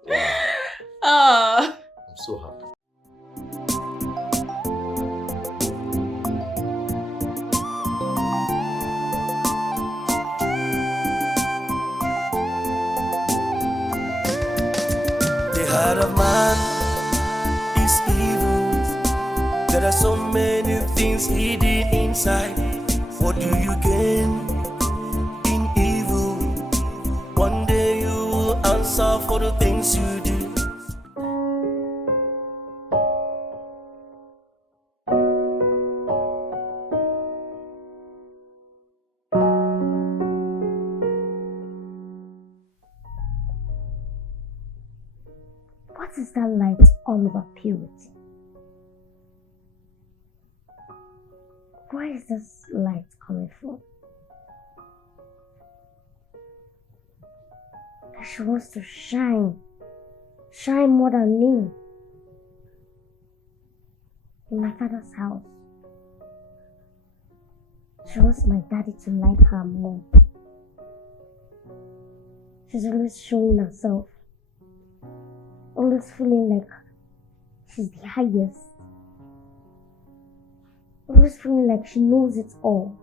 Wow. Oh. I'm so happy. The heart of man is evil. There are so many things hidden inside. What do you gain in evil? One day you will answer for the things you do. What is that light all over purity? Where is this light coming from? She wants to shine more than me. in my father's house. She wants my daddy to like her more. She's always showing herself. Always feeling like she's the highest. Always feeling like she knows it all.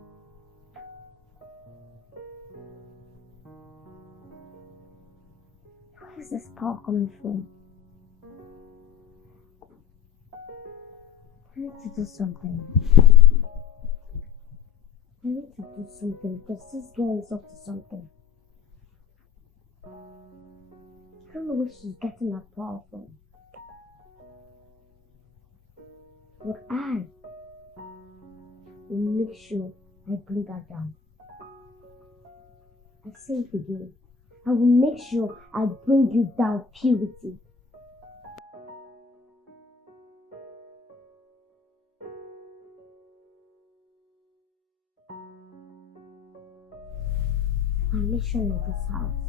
Where is this power coming from? I need to do something. I need to do something because this girl is up to something. I don't know where she's getting that power from. But I will make sure I bring her down. I say it again. I will make sure I bring you down, Purity. My mission in this house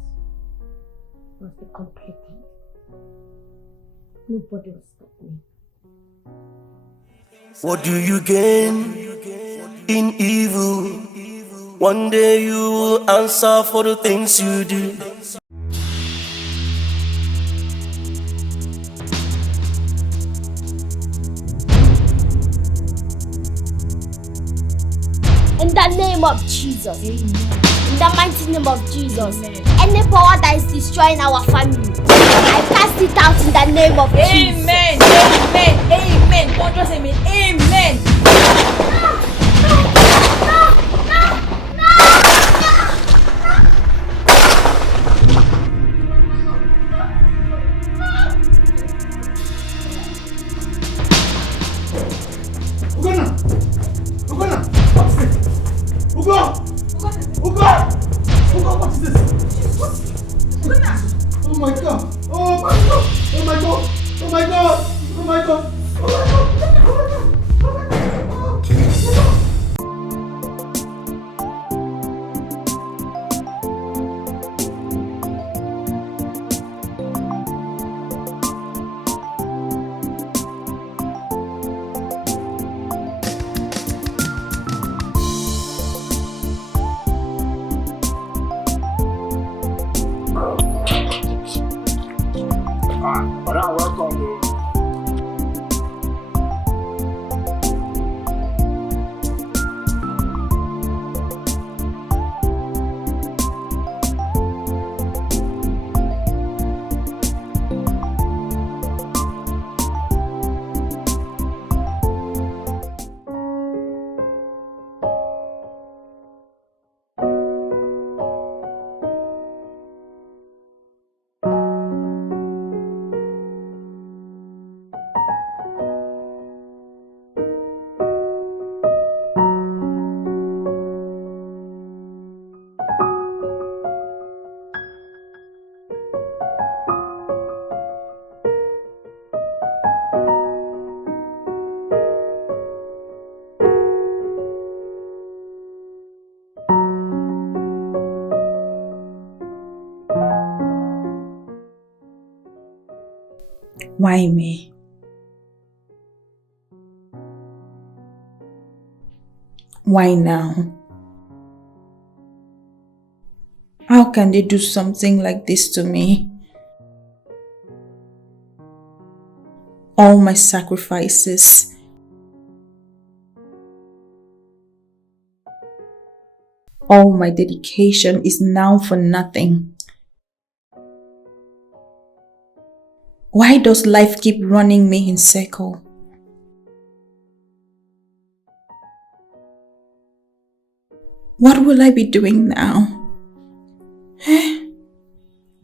must be completed. Nobody will stop me. What do you gain in evil? One day you will answer for the things you do. In the name of Jesus. Amen. In the mighty name of Jesus. Amen. Any power that is destroying our family, I cast it out in the name of Jesus. Amen. Amen. Amen. God just amen. Amen. Why me? Why now? How can they do something like this to me? All my sacrifices, all my dedication is now for nothing. Why does life keep running me in circle? What will I be doing now?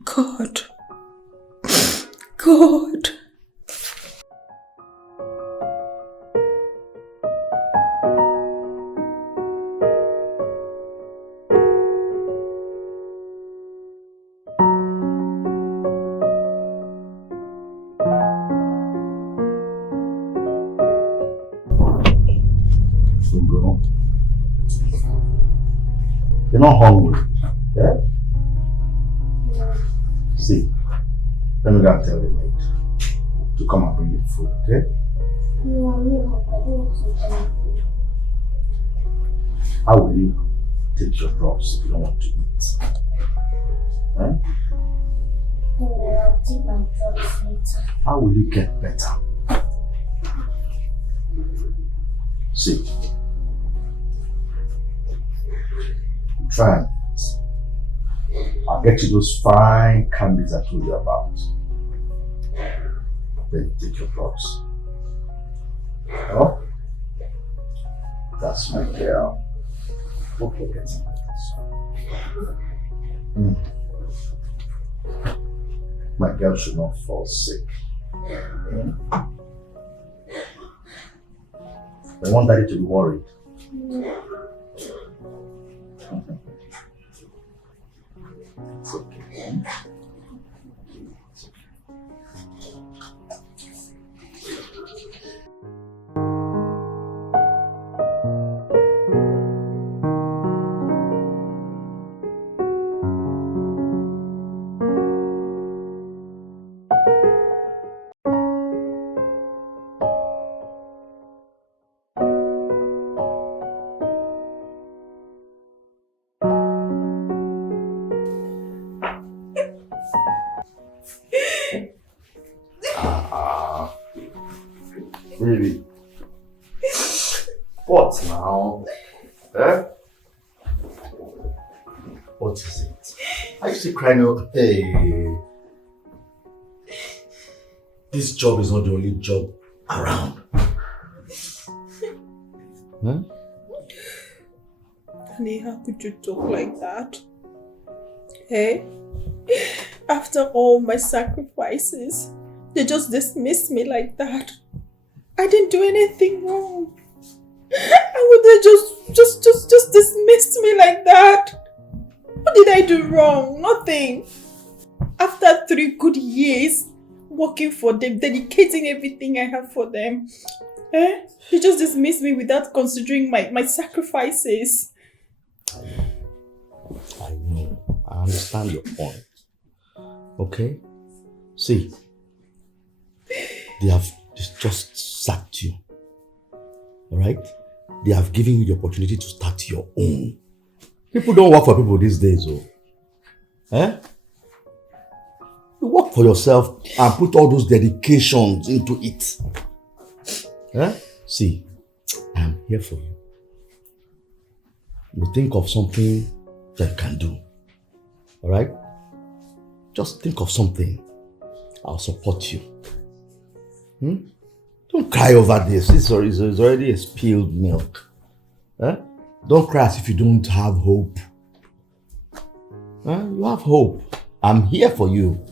God. God. You're not hungry, yeah? See, let me go and tell the maid to come and bring you food, okay? No, I don't want to do anything. How will you take your drugs if you don't want to eat? Huh? I'll take my drugs later. How will you get better? See, try and eat. I'll get you those fine candies I told you about. Then you take your drugs. Oh? That's my girl. Don't forget it. My girl should not fall sick. I want daddy to be worried. It's okay. Really? What now? Eh? What is it? Are you still crying out? Hey. This job is not the only job around. Huh? Honey, how could you talk like that? Hey? After all my sacrifices, they just dismissed me like that. I didn't do anything wrong. How would they just dismissed me like that? What did I do wrong? Nothing. After 3 good years working for them, dedicating everything I have for them, they just dismissed me without considering my sacrifices. I know. I understand your point. Okay? See, they have just sacked you. Alright? They have given you the opportunity to start your own. People don't work for people these days, oh. You work for yourself and put all those dedications into it. See, I am here for you. You think of something that you can do. Alright? Just think of something. I'll support you. Don't cry over this. It's already a spilled milk. Don't cry as if you don't have hope. You have hope. I'm here for you.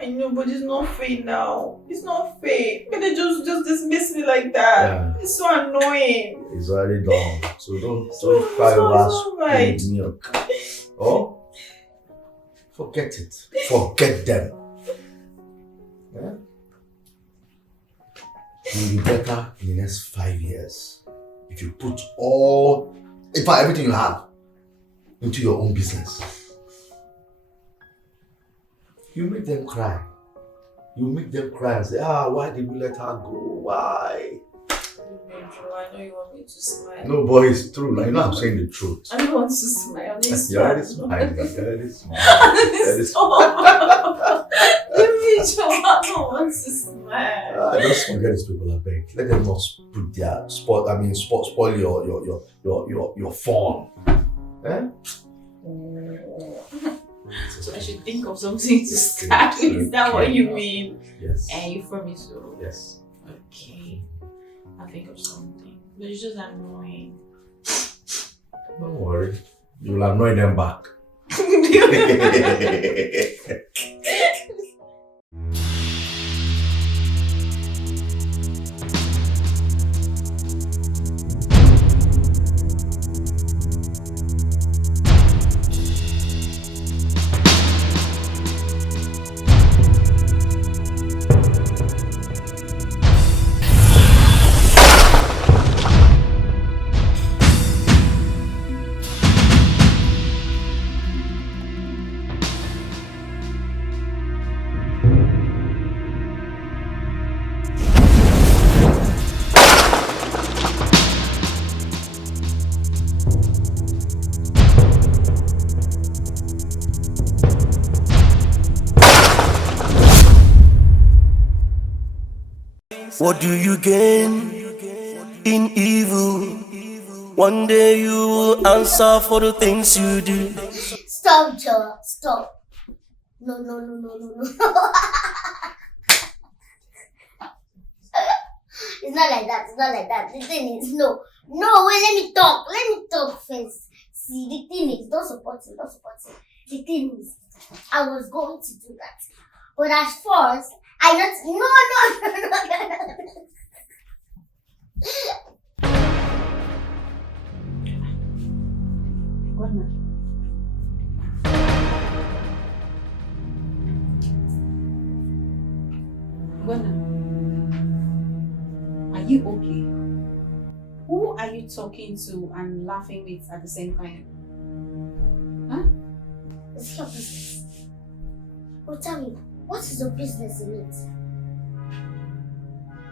I know, but it's not fair now. It's not fair. But they just dismiss me like that. Yeah. It's so annoying. It's already done. So don't cry over spilled milk. Oh? Forget it. Forget them. Yeah? You'll be better in the next 5 years if you put in fact, everything you have into your own business. You make them cry. You make them cry and say, why did we let her go? Why? I know you want me to smile. No, boy, it's true. Now, you know I'm saying the truth. I don't want to smile. You're already smiling. You're already smiling. Stop. I don't want to smile. Just forget these people, I beg. Let them not put their spoil your fun. I should think of something to start with. Is that what you mean? Yes. And you promise so? Yes. Okay. I'll think of something. But it's just annoying. Don't worry. You'll annoy them back. What do you gain in evil? One day you will answer for the things you do. Stop, Joe. Stop. No. It's not like that. The thing is, no, wait, let me talk first. See, the thing is, don't support it. The thing is, I was going to do that. But at first, I not, no. Gwana, are you okay? Who are you talking to and laughing with at the same time? Huh? It's your business. Well, tell me, what is your business in it?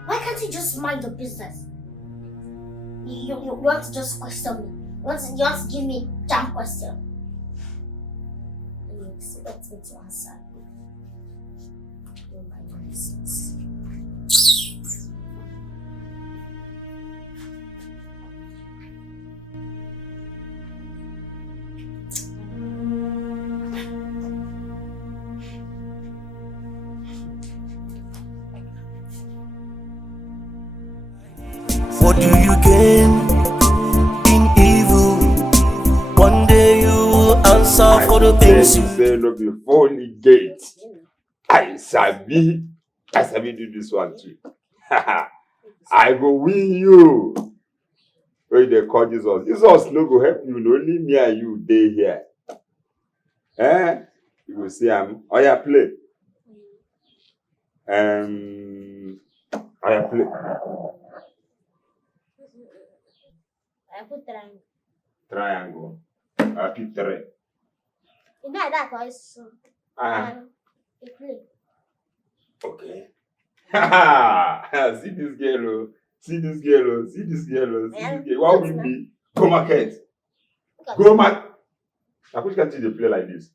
Why can't you just mind your business? You want to just question me? You want to give me jam question? And you expect me to answer. Don't mind your business. What do you gain in evil? One day you will answer for the things you say no before the gate. I sabi do this one too. I go win you. Where they call Jesus. Jesus no go help you. Only me and you dey here. You will see him. Oh yeah, play. Oh yeah, play. I put triangle. Triangle. I pick three. You know that voice. You play. Okay. See this girl. See this girl. What will be? Go market. Go market. Now, which can't they play like this?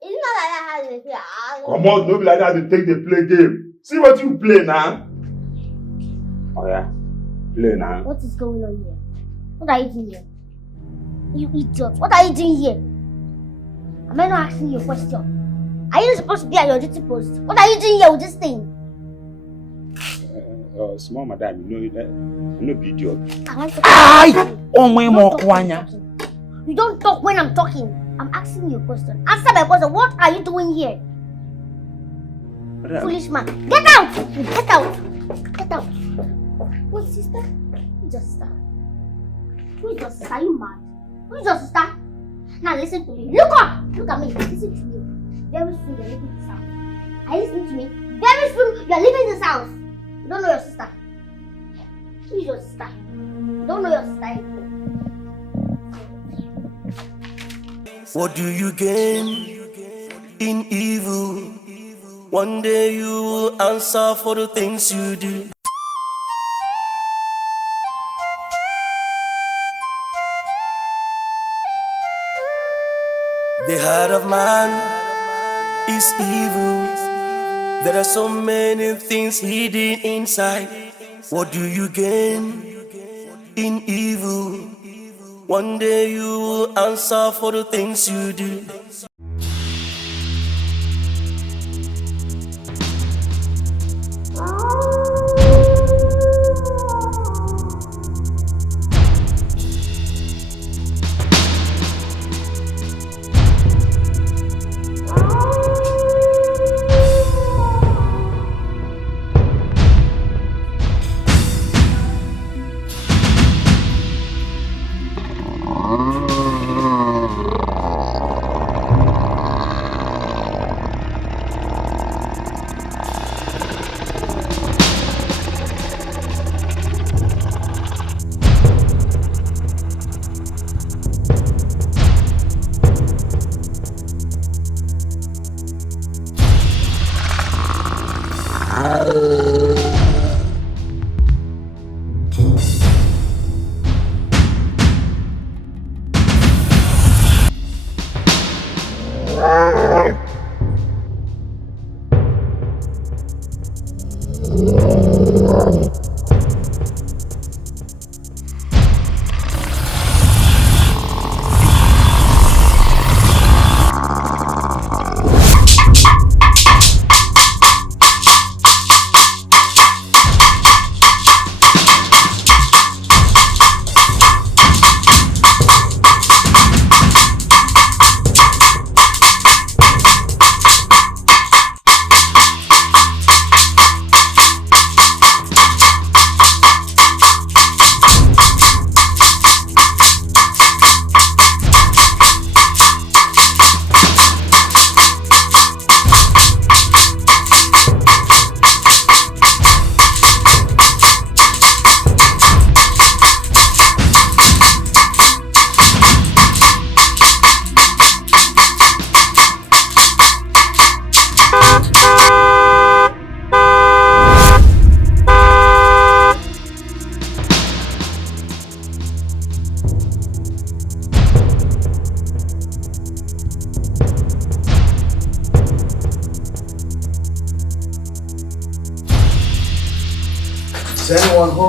It's not like that how they play. Come on, don't be like that to take the play game. See what you play now. Oh yeah. Play now. What is going on here? What are you doing here? You idiot. What are you doing here? Am I not asking you a question? Are you supposed to be at your duty post? What are you doing here with this thing? Small madam, you know that. I'm no idiot. You don't talk when I'm talking. I'm asking you a question. Answer my question. What are you doing here? Foolish man. Get out! Get out! Wait, sister? Who's your sister? Who is your sister? Are you mad? Who is your sister? Now listen to me. Look up! Look at me. Listen to me. Very soon you're leaving this house. Are you listening to me? Very soon you're leaving this house. You don't know your sister. Who is your sister? You don't know your sister anymore. What do you gain in evil? One day you will answer for the things you do. The heart of man is evil. There are so many things hidden inside. What do you gain in evil? One day you will answer for the things you do.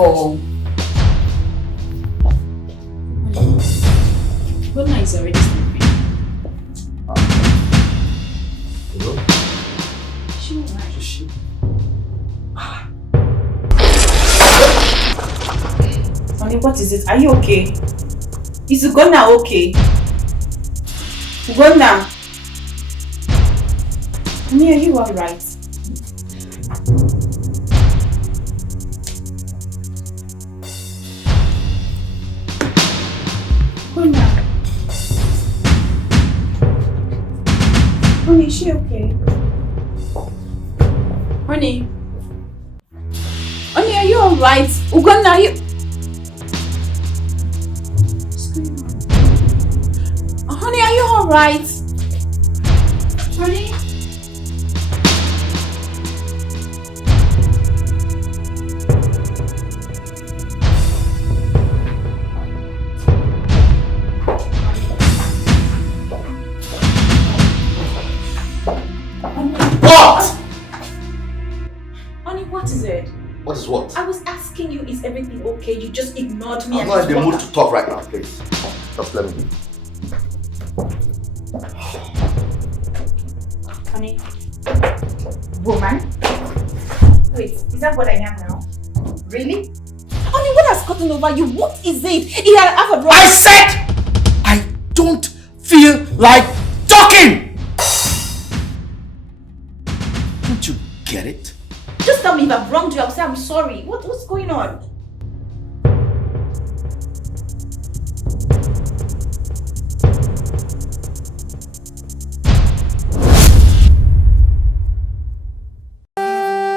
Oh. Gonna is already sleeping. Hello? She Honey, what is it? Are you okay? Is Ugonna okay? Ugonna? Honey, are you alright? Ugonna? Honey, is she okay? Honey? Honey, are you alright? Ugonna, are you... Honey, are you alright? Honey? What? Honey, what is it? What is what? I was asking you, is everything okay? You just ignored me. I'm not in the mood to talk right now, please. Just let me be. Honey. Woman? Wait, is that what I am now? Really? Honey, what has gotten over you? What is it? He had half a brother. I said I don't feel like talking! Don't you get it? Just tell me if I've wronged you. I'll say I'm sorry. What's going on?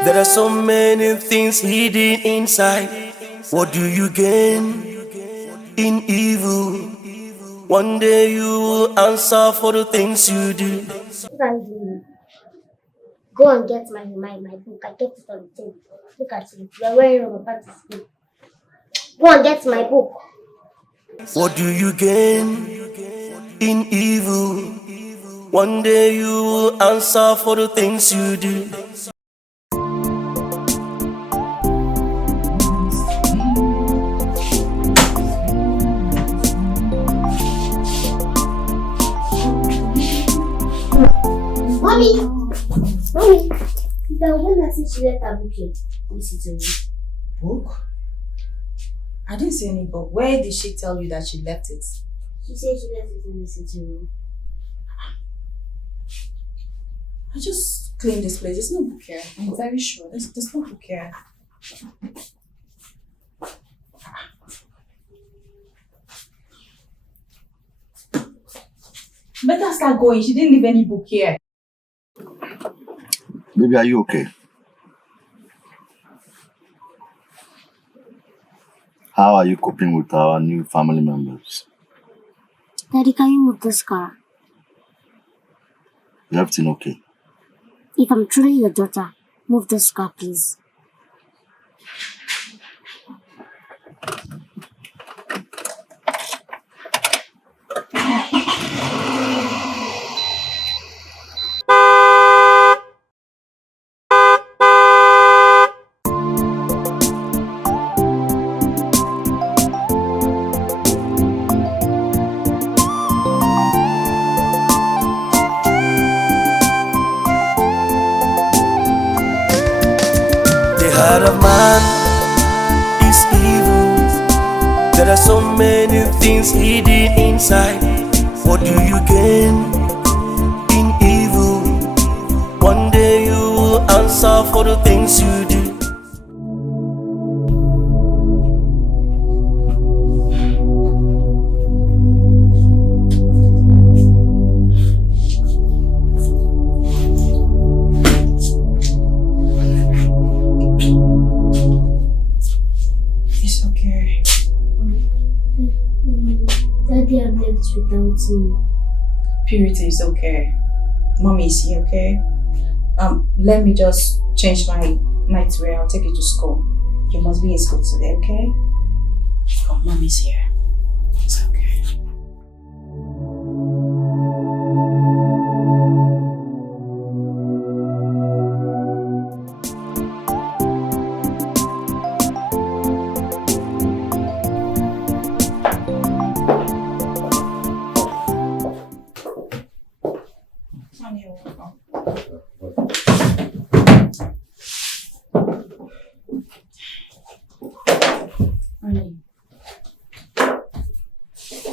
There are so many things hidden inside. What do you gain in evil? One day you will answer for the things you do. Go and get my book. I kept it on the table. Look at it. You're wearing rubber pants. Go and get my book. What do you gain in evil? One day you will answer for the things you do. Mommy! When I said she left her book here, Book? I didn't see any book. Where did she tell you that she left it? She said she left it in the sitting room. I just cleaned this place. There's no book here. I'm very sure. There's no book here. Better start going. She didn't leave any book here. Baby, are you okay? How are you coping with our new family members? Daddy, can you move this car? Is everything okay? If I'm truly your daughter, move this car, please. Heart of man is evil. There are so many things hidden inside. What do you gain in evil? One day you will answer for the things you do. Daddy, I've left without me. Purity is okay. Mommy is here, okay? Let me just change my nightwear. I'll take you to school. You must be in school today, okay? Oh, mommy's here. It's okay.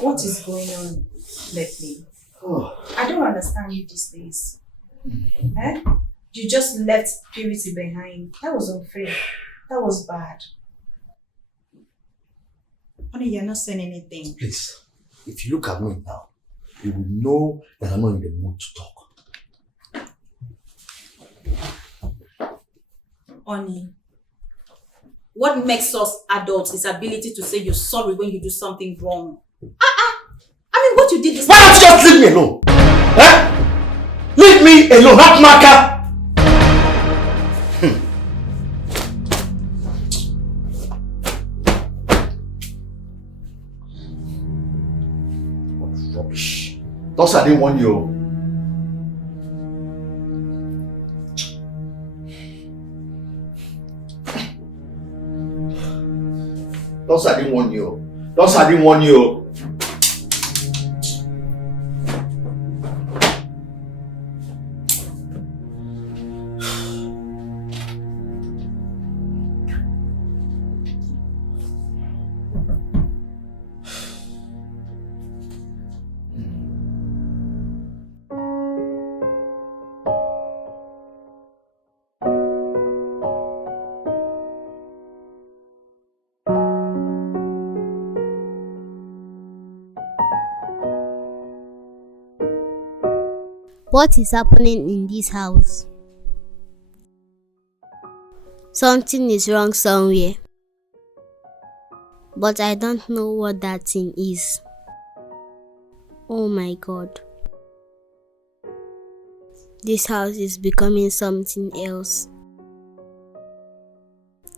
What is going on lately? Oh. I don't understand you these days. Eh? You just left Purity behind. That was unfair. That was bad. Honey, you're not saying anything. Please, if you look at me now, you will know that I'm not in the mood to talk. Honey, what makes us adults is ability to say you're sorry when you do something wrong. I mean, what you did is... Why don't you just leave me alone? Eh? Leave me alone, not Maka! What rubbish. Thus I didn't warn you. Thus I didn't warn you. Thus I didn't warn you. What is happening in this house? Something is wrong somewhere. But I don't know what that thing is. Oh my God. This house is becoming something else.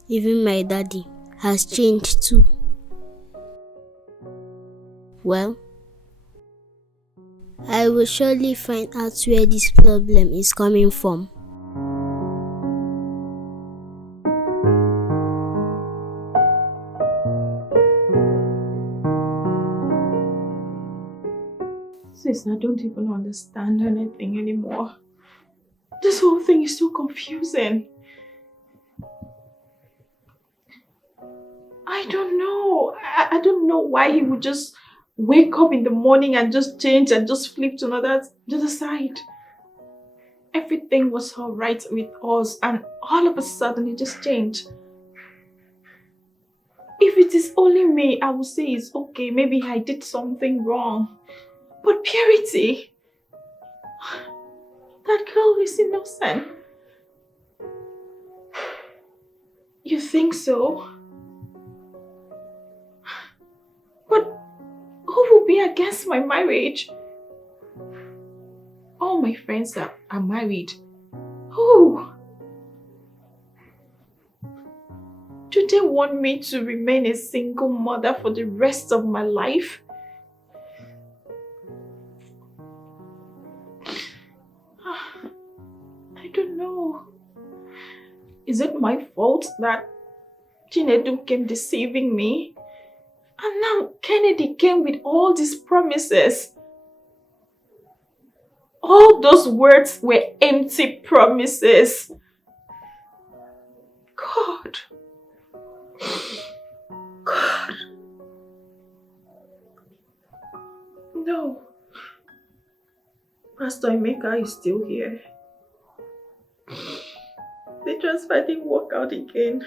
Even my daddy has changed too. Well, I will surely find out where this problem is coming from. Sis, I don't even understand anything anymore. This whole thing is so confusing. I don't know. I don't know why he would just wake up in the morning and just change and just flip to the other side. Everything was alright with us and all of a sudden it just changed. If it is only me, I would say it's okay. Maybe I did something wrong. But Purity, that girl is innocent. You think so? But who will be against my marriage? All my friends are married. Who? Do they want me to remain a single mother for the rest of my life? I don't know. Is it my fault that Chinedu came deceiving me? And now Kennedy came with all these promises. All those words were empty promises. God. God. No. Pastor Emeka is still here. The transfer didn't work out again.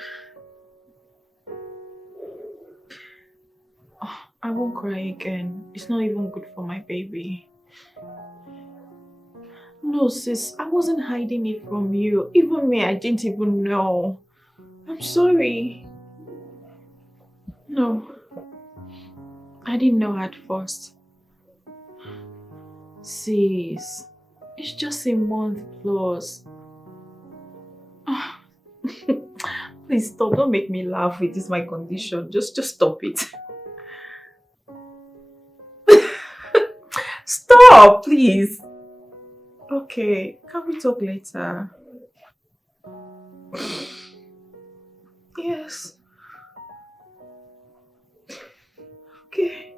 Oh, I won't cry again. It's not even good for my baby. No, sis, I wasn't hiding it from you. Even me, I didn't even know. I'm sorry. No, I didn't know at first. Sis, it's just a month plus. Please stop, don't make me laugh. It is my condition. Just stop it. Stop, please. Okay, can we talk later? Yes. Okay.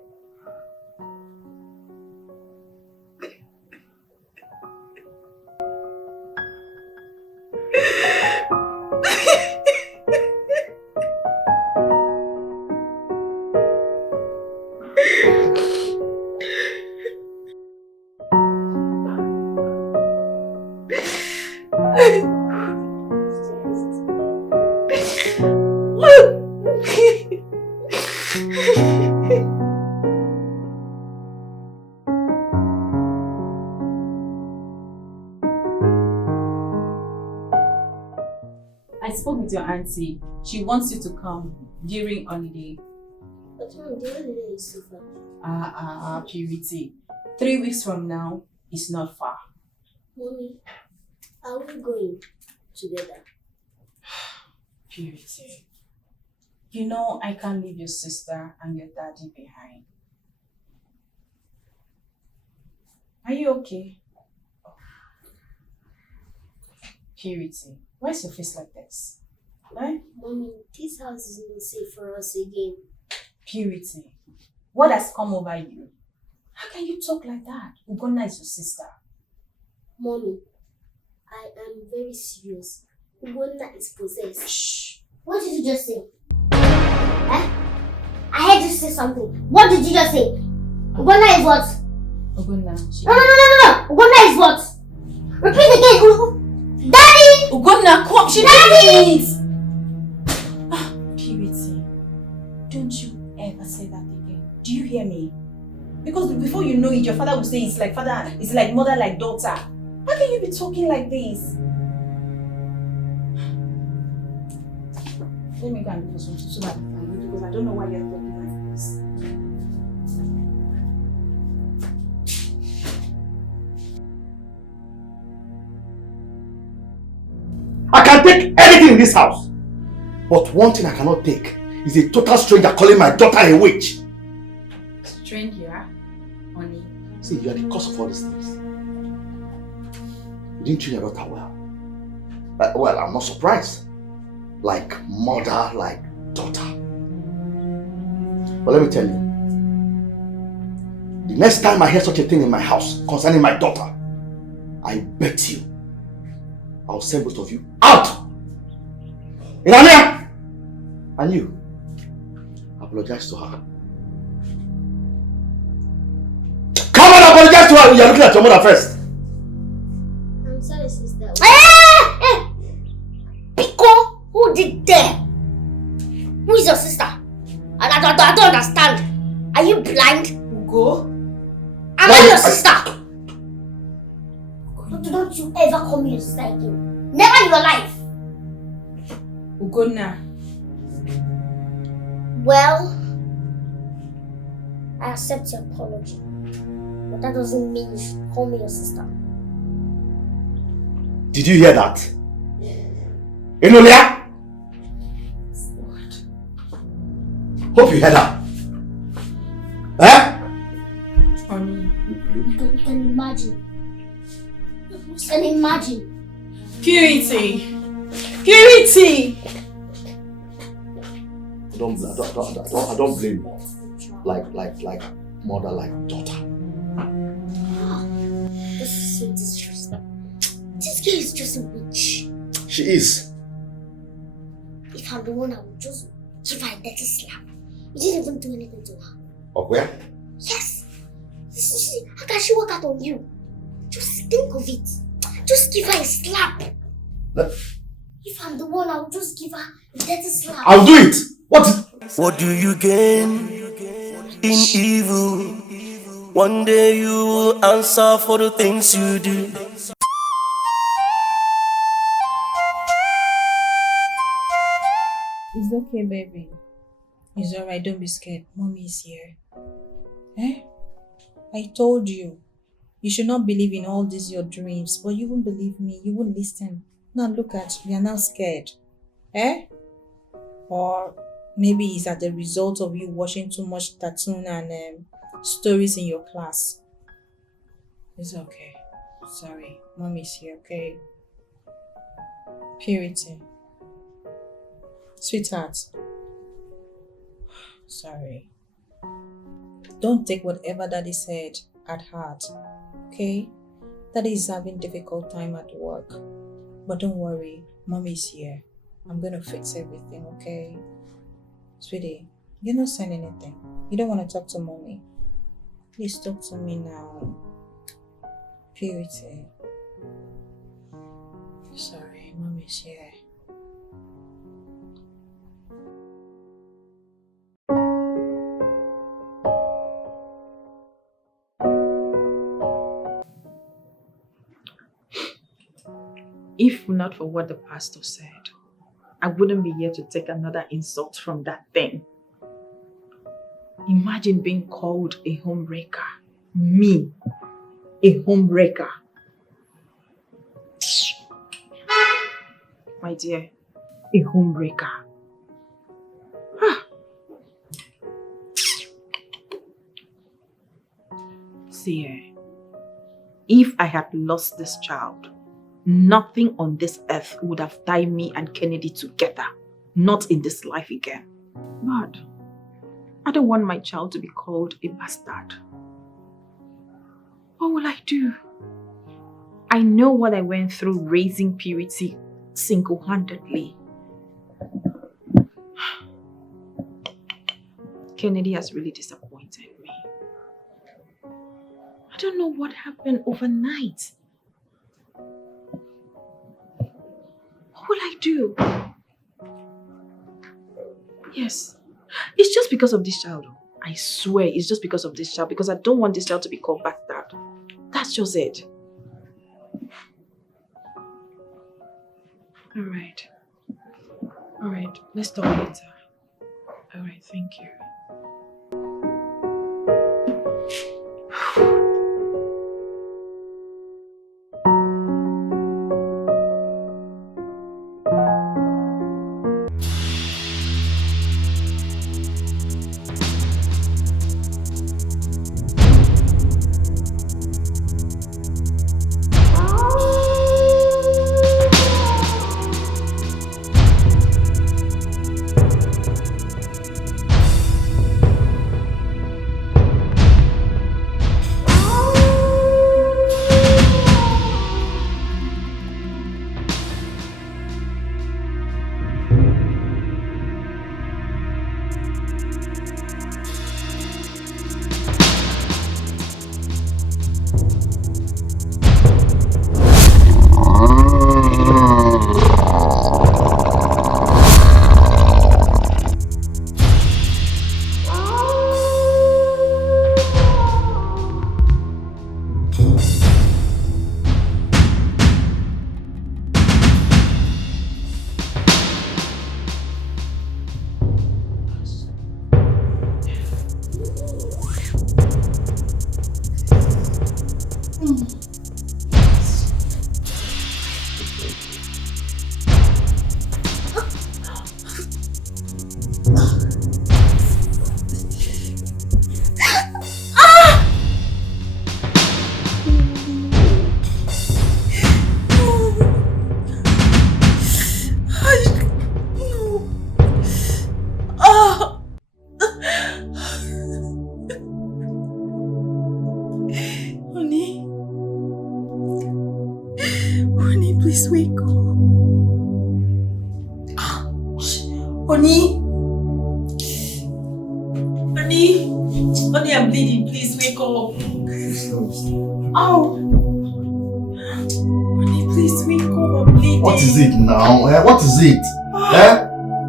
auntie. She wants you to come during holiday. But Mom, the holiday is so far. Purity. 3 weeks from now is not far. Mommy, are we going together? Purity. You know I can't leave your sister and your daddy behind. Are you okay? Purity, why is your face like this? Right? Mommy, this house is not safe for us again. Purity, what has come over you? How can you talk like that? Ugonna is your sister. Mommy, I am very serious. Ugonna is possessed. Shh. What did you just say? Eh? I heard you say something. What did you just say? Ugonna is what? Ugonna. No. Ugonna is what? Repeat again. Daddy! Ugonna, come. She Daddy! Purity, don't you ever say that again. Do you hear me? Because before you know it, your father will say it's like father, it's like mother, like daughter. How can you be talking like this? Let me go and look for something so that I can eat, because I don't know why you're talking like this. I can take anything in this house. But one thing I cannot take is a total stranger calling my daughter a witch. Stranger, honey. See, you are the cause of all these things. You didn't treat your daughter well. Well, I'm not surprised. Like mother, like daughter. But let me tell you, the next time I hear such a thing in my house concerning my daughter, I bet you I'll send both of you out! Inania! And you, apologize to her. Come on, apologize to her! You're looking at your mother first. I'm sorry, sister. Pico, who did that? Who is your sister? I don't understand. Are you blind? Go. Am I your sister? Don't you ever call me your sister again. Never in your life. Ugonna. Well, I accept your apology. But that doesn't mean you should call me your sister. Did you hear that? Enolia? What? Hope you heard that. Eh? Honey. You can imagine. You can imagine. Purity. Purity! I don't blame you. Like mother, like daughter. This is so disrespectful. This girl is just a witch. She is. If I'm the one, I would just give her a dirty slap. You didn't even do anything to her. Of where? Yes. How can she work out on you? Just think of it. Just give her a slap. If I'm the one, I would just give her a dirty slap. I'll do it. What do you gain in evil? One day you will answer for the things you do. It's okay, baby. It's alright, don't be scared. Mommy is here. Eh? I told you. You should not believe in all these your dreams, but you won't believe me. You won't listen. Now look at you. You're now scared. Eh? Or maybe it's as a result of you watching too much cartoon and stories in your class. It's okay. Sorry. Mommy's here, okay? Purity. Sweetheart. Sorry. Don't take whatever Daddy said at heart, okay? Daddy is having a difficult time at work. But don't worry, Mommy's here. I'm gonna fix everything, okay? Sweetie, you're not saying anything. You don't want to talk to Mommy. Please talk to me now. Purity. Sorry, Mommy's here. If not for what the pastor said, I wouldn't be here to take another insult from that thing. Imagine being called a homebreaker. Me, a homebreaker. My dear, a homebreaker. See, if I had lost this child, nothing on this earth would have tied me and Kennedy together. Not in this life again. But I don't want my child to be called a bastard. What will I do? I know what I went through raising Purity single-handedly. Kennedy has really disappointed me. I don't know what happened overnight. What will I do? Yes, it's just because of this child. I swear it's just because of this child, because I don't want this child to be called bastard. That's just it. Alright, let's talk later. Alright, thank you. What is it?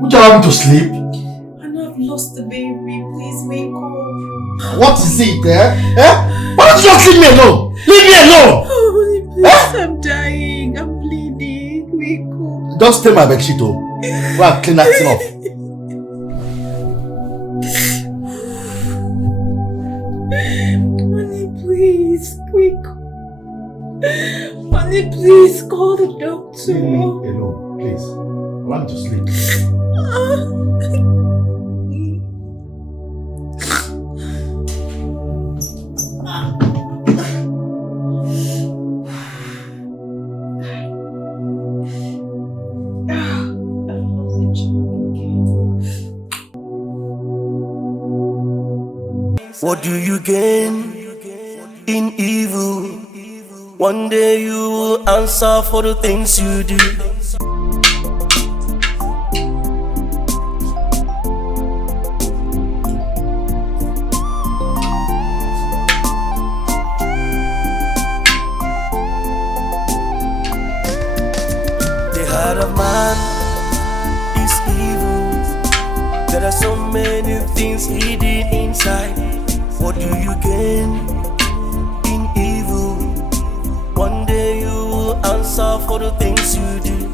Would you allow me to sleep? I know I've lost the baby. Please wake up. What is it? Why don't you just leave me alone? Leave me alone! Oh, please, I'm dying. I'm bleeding. Wake up. Don't stay my bedsheet, oh. Go and clean that thing off. Honey, please, wake up. Honey, please, call the doctor. Leave me alone, please. I want to sleep. What do you gain in evil? One day you will answer for the things you do. The heart of man is evil. There are so many things hidden inside. What do you gain in evil? One day you will answer for the things you do.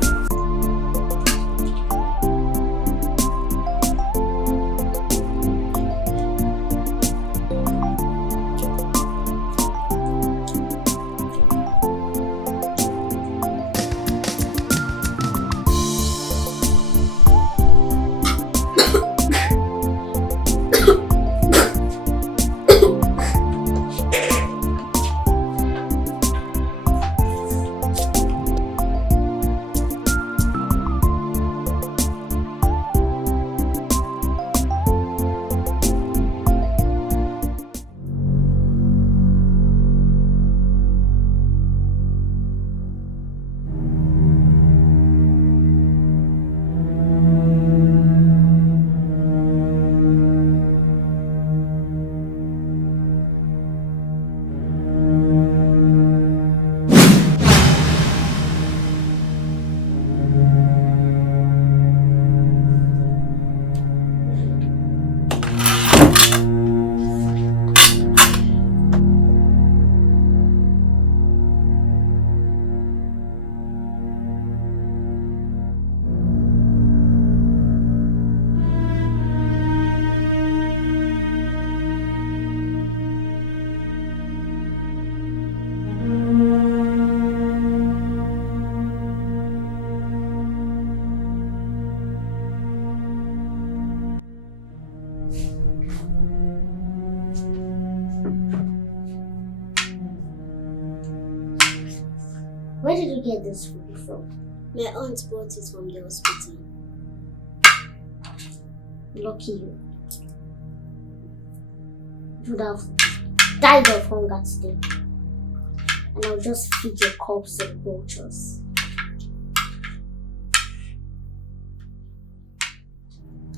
did you get this food from? My aunt brought it from the hospital. Lucky you. You would have died of hunger today. And I'll just feed your corpse to the vultures.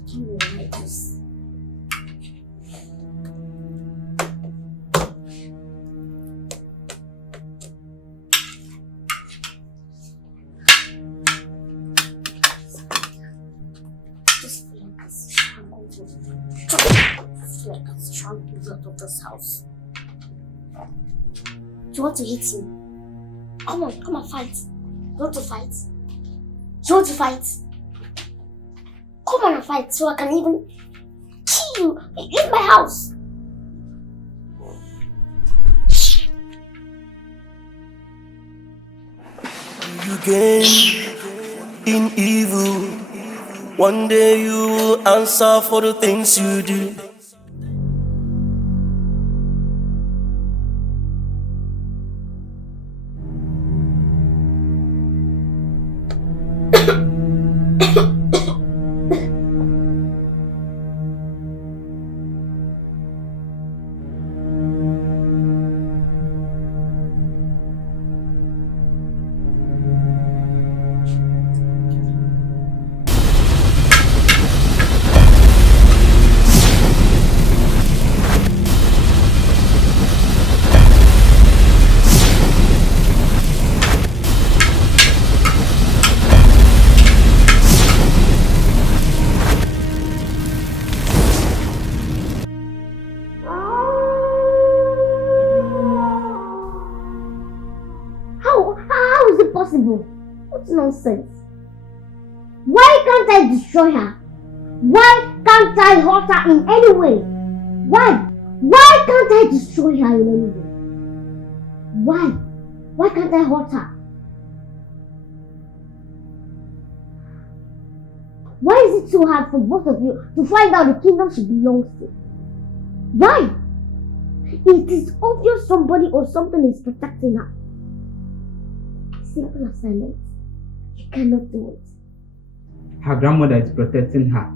Give me like this. Out of this house. Do you want to hit me? Come on, fight. You want to fight? You want to fight? Come on and fight so I can even kill you. Leave my house. You gain in evil. One day you will answer for the things you do. What nonsense. Why can't I destroy her? Why can't I hurt her in any way? Why? Why can't I destroy her in any way? Why? Why can't I hurt her? Why is it so hard for both of you to find out the kingdom she belongs to? Why? It is obvious somebody or something is protecting her. Simple as silence. You cannot do it. Her grandmother is protecting her.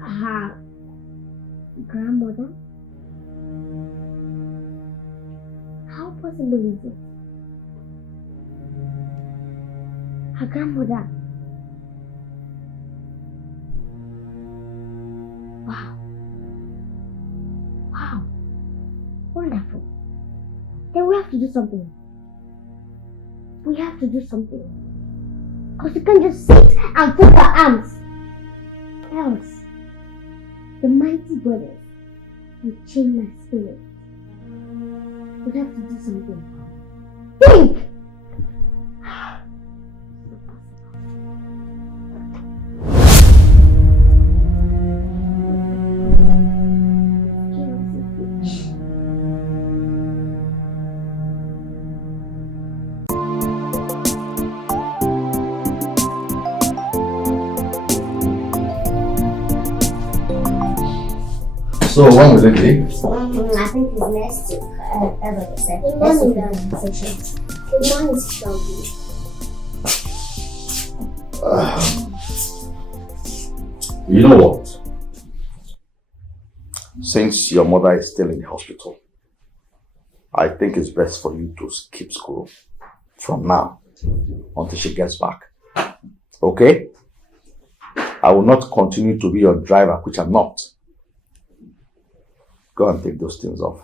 Her grandmother? How possible is it? Her grandmother? Wow. Wow. Wonderful. Then we have to do something. We have to do something. Because you can't just sit and fold our arms. Else, the mighty goddess will change my spirit. We have to do something. Think! So when will it be? I think it's next week, as I said. Next week we have sessions. One is showing. You know what? Since your mother is still in the hospital, I think it's best for you to skip school from now until she gets back. Okay? I will not continue to be your driver, which I'm not. Go and take those things off.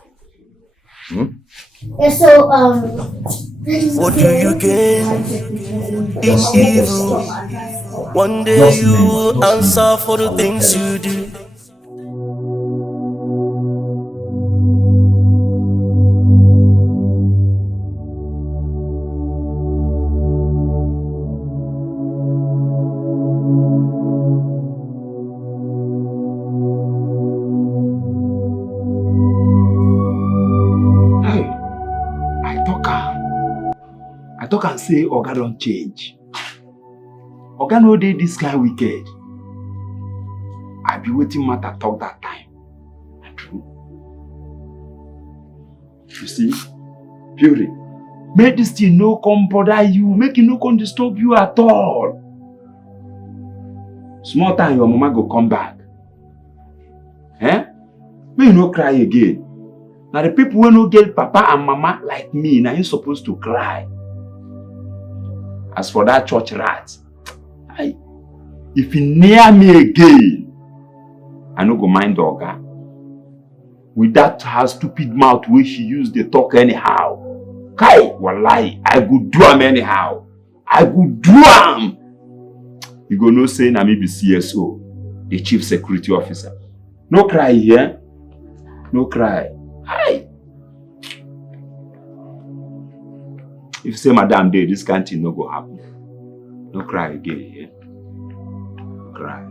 Yeah, so, what do you gain in evil? One day you will answer for the things you do. I talk and say Oga don't change. Oga no dey this kind wicked. I be waiting matter talk that time. True. You see? Fury. Make this thing no come bother you. Make it no come disturb you at all. Small time your mama go come back. Eh? May you no cry again. Now the people who no get papa and mama like me, now you supposed to cry. As for that church rat, if he near me again, I no go mind Oga. With that her stupid mouth where she used to talk anyhow. Kai, wallahi, I go do am anyhow. I go do am. You go no say na me be CSO, the chief security officer. No cry here. No cry. Hi. If you say madam day, this kind of thing no go happen. No cry again, yeah? No cry.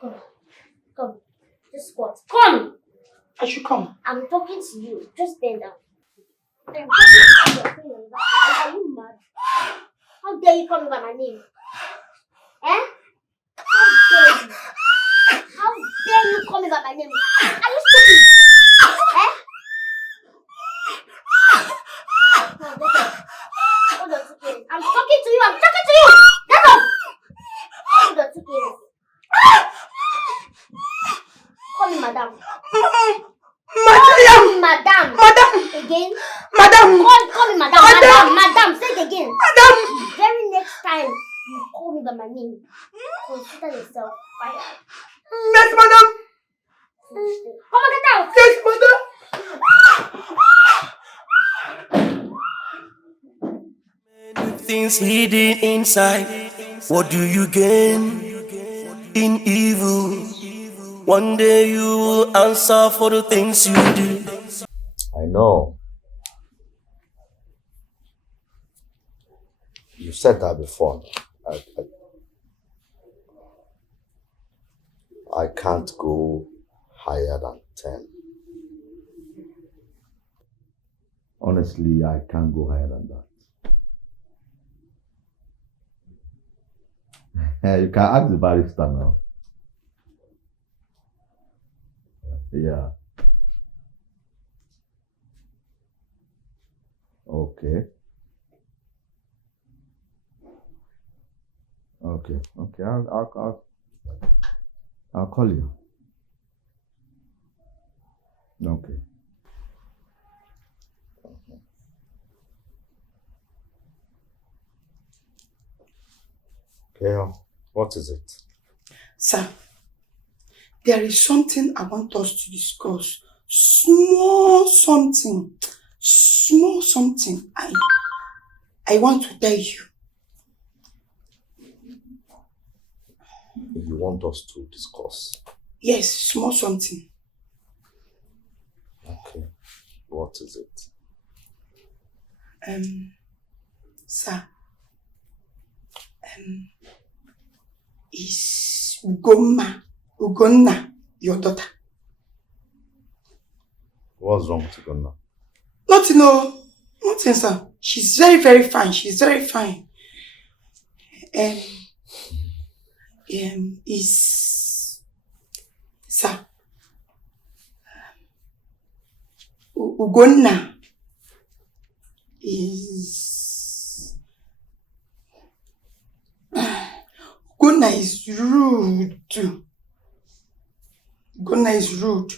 Come. Come. Just squat. Come! I should come. I'm talking to you. Just bend down. I'm talking to you. Are you mad? How dare you call me by my name? Eh? How dare you? How dare you call me by my name? Are you stupid? Eh? No, get up. Hold on, okay. I'm talking to you. I'm talking to you. Get up. Hold on, okay. Call me madam. Madam. Madam. Madam. Again. Madam. Call me madam. Madam. Madam. Say it again. Madam. The very next time you call me by my name, consider yourself fired. Yes, madam. Come on, get out. Yes, madam. Many things hidden inside. What do you gain in evil? One day you will answer for the things you do. I know. You said that before. I can't go higher than 10. Honestly, I can't go higher than that. You can ask the barrister now. Yeah. Okay. Okay. I'll call you. Okay. Okay, what is it? Sir, there is something I want us to discuss. Small something. I want to tell you. You want us to discuss? Yes, small something. Okay. What is it? Sir. Is Ugonna, your daughter? What's wrong with Ugonna? Nothing, sir. She's very, very fine. She's very fine. Sir, Ugonna is rude. Ugonna is rude.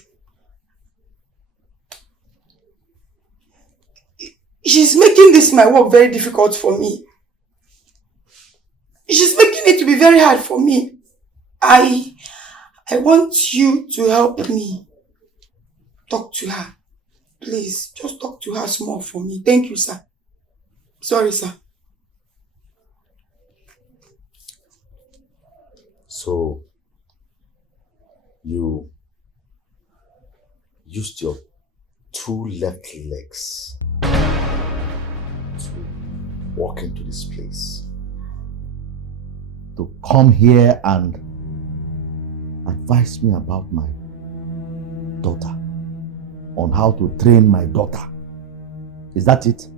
She's making this my work very difficult for me. She's making it to be very hard for me. I want you to help me. Talk to her. Please, just talk to her small for me. Thank you, sir. Sorry, sir. So, you used your 2 left legs to walk into this place, to come here and advise me about my daughter, on how to train my daughter. Is that it?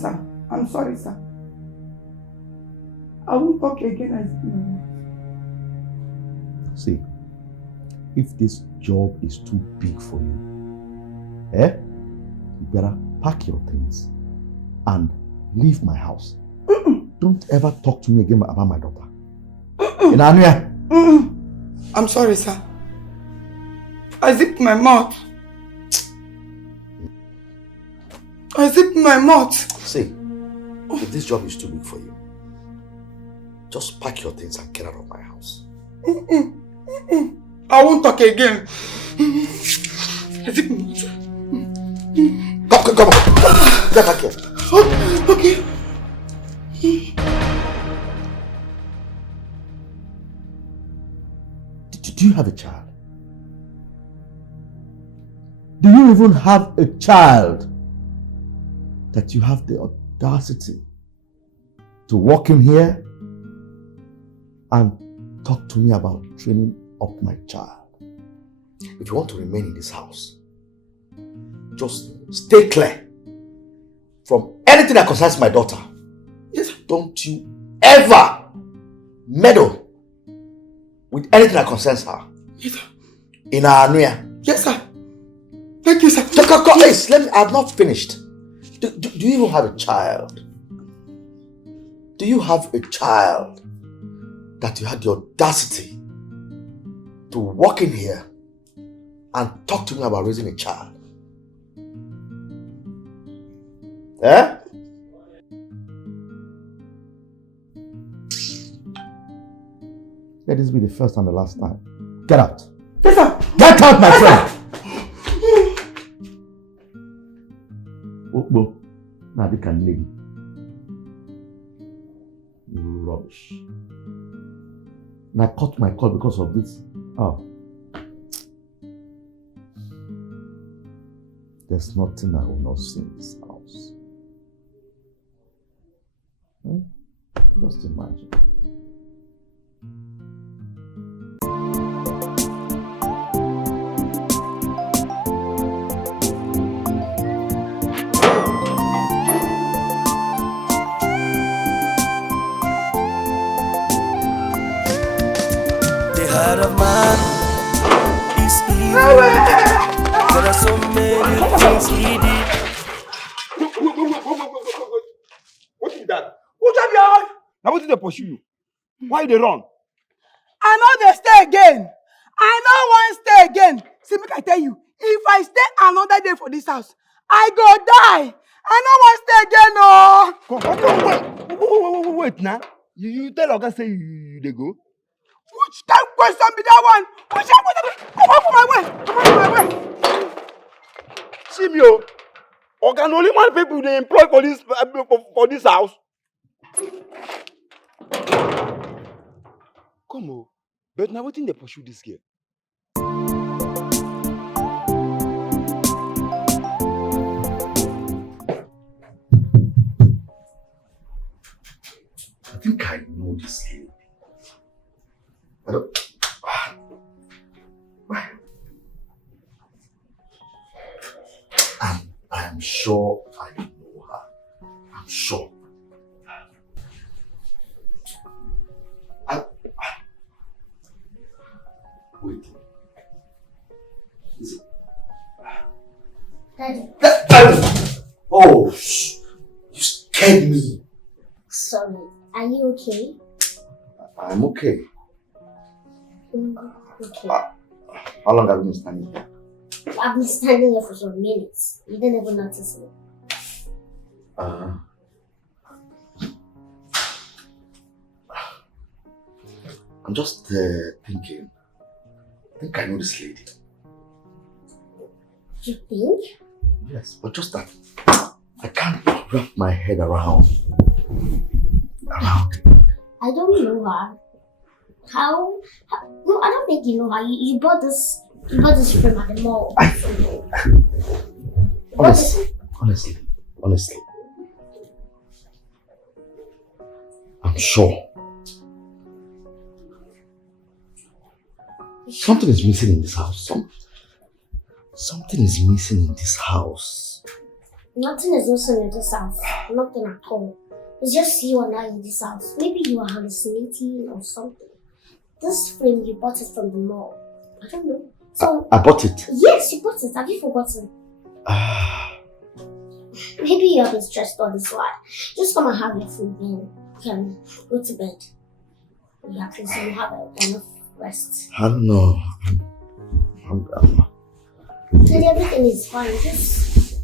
Sir. I'm sorry, sir. I won't talk again as See, if this job is too big for you, you better pack your things and leave my house. Don't ever talk to me again about my daughter. Inanuya. I'm sorry, sir. I zipped my mouth. See, if this job is too big for you, just pack your things and get out of my house. I won't talk again. Come on. Get back here. Okay. Do you have a child? Do you even have a child that you have the audacity to walk in here and talk to me about training up my child? If you want to remain in this house, just stay clear from anything that concerns my daughter. Yes. Don't you ever meddle with anything that concerns her. Yes, sir. In our area. Yes, sir. Thank you, sir. Please, I've not finished. Do you even have a child? Do you have a child that you had the audacity to walk in here and talk to me about raising a child? Eh? Let this be the first and the last time. Get out. Yes, sir. Get out, my friend. Okbo, Nadikan Nelly. Rubbish. And I cut my call because of this. Oh. There's nothing I will not see in this house. Just imagine. The heart of man is evil. There are so many things he did. What is that? Who tap your hand? Now what did they pursue you? Why they run? I know they stay again. I know one stay again. See, make I tell you, if I stay another day for this house, I go die. I know one stay again, no. Wait now. You tell Oga say you they go? Which kind of question be that one? Which kind of question? Come on for my way. Come on for my way. See me, oh. Oga na only one people they employ for this house. Come on. But now what thing they pursue this girl? I think I know this lady. I don't... I'm sure I know her. I'm sure. Wait. Is it? Daddy. Oh, you scared me. Sorry. Are you okay? I'm okay. Okay. How long have you been standing here? I've been standing here for some minutes. You didn't even notice me. I'm just thinking. I think I know this lady. You think? Yes, but just that I can't wrap my head around it. I don't know her. How? No, I don't think you know her. You bought this frame at the mall. Honestly, I'm sure something is missing in this house. Something is missing in this house. Nothing is missing in this house. Nothing at all. It's just you and I in this house. Maybe you are hallucinating or something. This frame, you bought it from the mall. I don't know. So I bought it. Yes, you bought it. Have you forgotten? Maybe you have been stressed all this while. Just come and have your food then you can go to bed. Yeah, please, you have enough rest. I don't know. Daddy, everything is fine. Just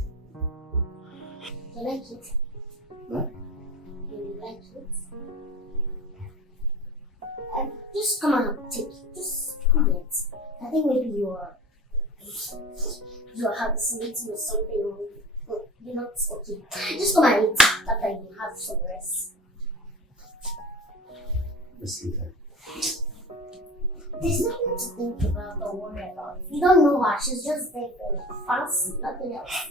you like it? Huh? You like it? Just come and take it. Just come here. I think maybe you're hallucinating or something, or you're not okay. Just come and eat after you have some rest. Listen, There's nothing to think about or worry about. You don't know her. She's just there for fancy, nothing else.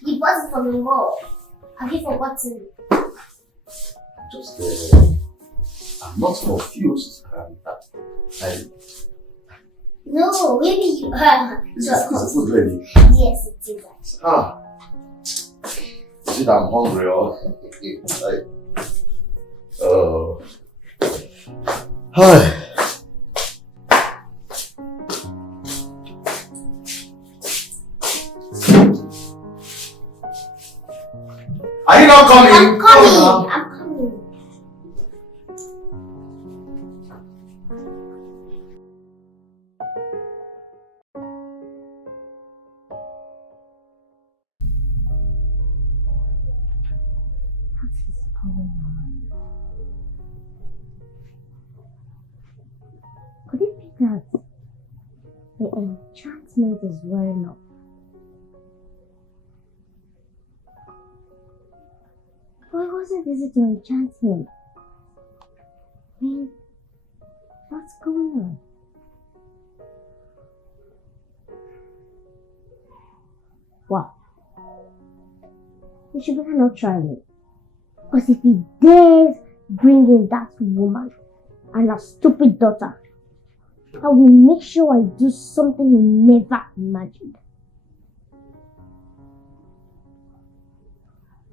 You bought it from the mall. Have you forgotten? Just I'm not confused. No, maybe you are. Is the food ready? Yes, it is actually. Is it I'm hungry or? Oh. Hi. Are you not coming? I'm coming. I'm coming. Could it be that the enchantment is wearing off? But it wasn't easy to enchant him. I mean, What's going on? Wow. You should better not try me. Because if he dares bring in that woman and her stupid daughter, I will make sure I do something he never imagined.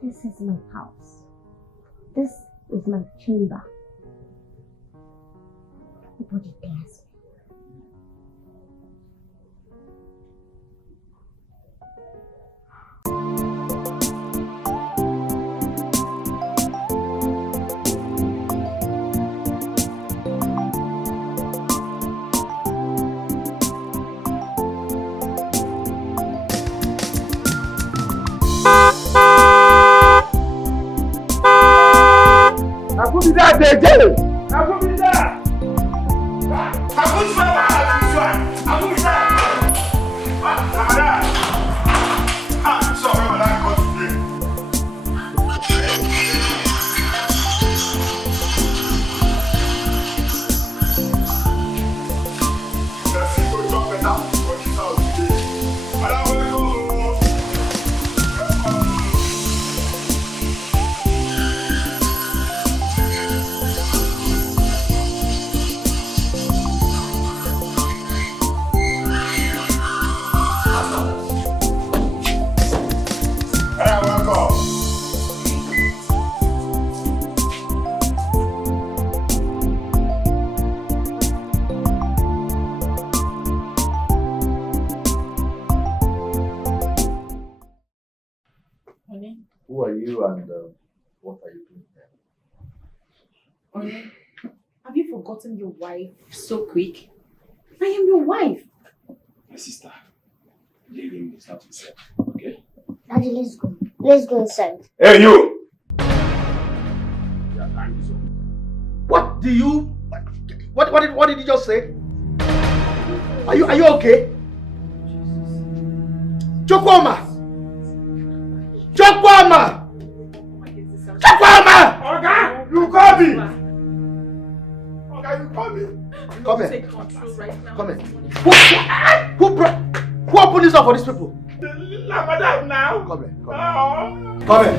This is my house. This is my chamber. Nobody dares me. Who are you and what are you doing there? Have you forgotten your wife so quick? I am your wife. My sister, leaving is not himself, okay? Daddy, let's go. Let's go inside. Hey, you! Your time is up. What do you... What did you just say? Are you okay? Chukwuma! Chukwuma! Chukwuma! Oga, you call me! Oga, you call me! Come here. Come here. Who opened this up for these people? Madam now! Come here. Oh. Come here.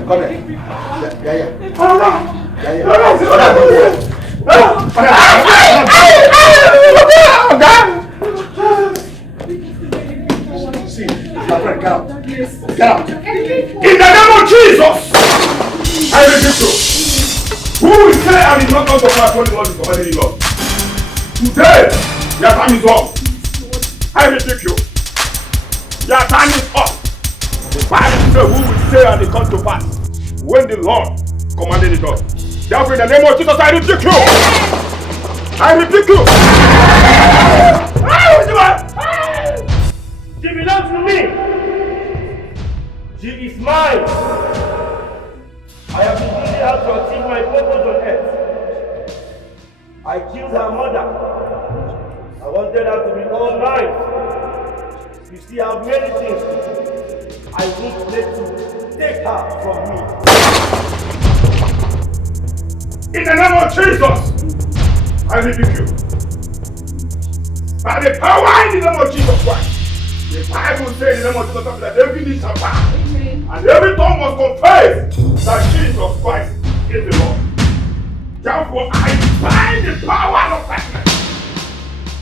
Yeah. See, my friend, get out. Get out. In the name of Jesus, I rebuke you. Who will say I did not come to my holy Lord is commanding Lord? Today, your time is up. I rebuke you. Your time is up. The Bible says, who will say and it comes to pass when the Lord commanded it all. Therefore, in the name of Jesus, I rebuke you. I rebuke you. She belongs to me. She is mine. I have been using her to achieve my purpose on earth. I killed her mother. I wanted her to be all mine. You see how many things I won't let you take her from me. In the name of Jesus, I rebuke you. By the power in the name of Jesus Christ. The Bible says in the name of Jesus Christ that every knee shall bow and every tongue must confess that Jesus Christ is the Lord. Therefore, I bind the power of darkness.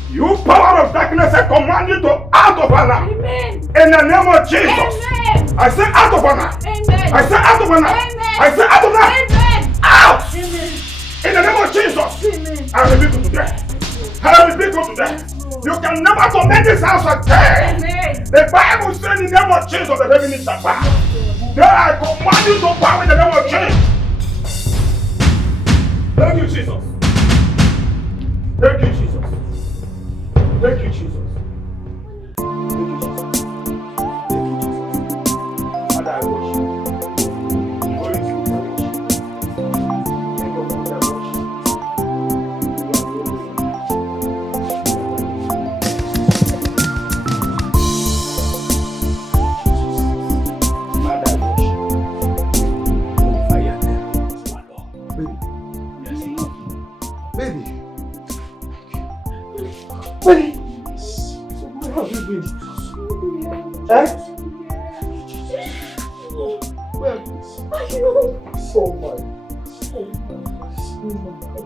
You power of darkness, I command you to out of her now. Amen. In the name of Jesus. Amen. I say out of her now. Amen. I say out of her now. Amen. I say out of her. Amen. Out. Amen. In the name of Jesus. Amen. I rebuke you today. I rebuke you today. You can never torment this house again. Amen. The Bible says in the name of Jesus that heaven is shall bow. Today I command you to bow in the name of Jesus. Thank you, Jesus. Thank you, Jesus. Thank you, Jesus. Thank you, Jesus. Thank you, Jesus. Father, I worship you. Holy Spirit, I worship you. King of glory, I worship you. You are glorious. Father, I worship you. Glorify your name. You are Lord. Baby. Yes, Lord. Baby. Where is this? Oh my. Oh my God.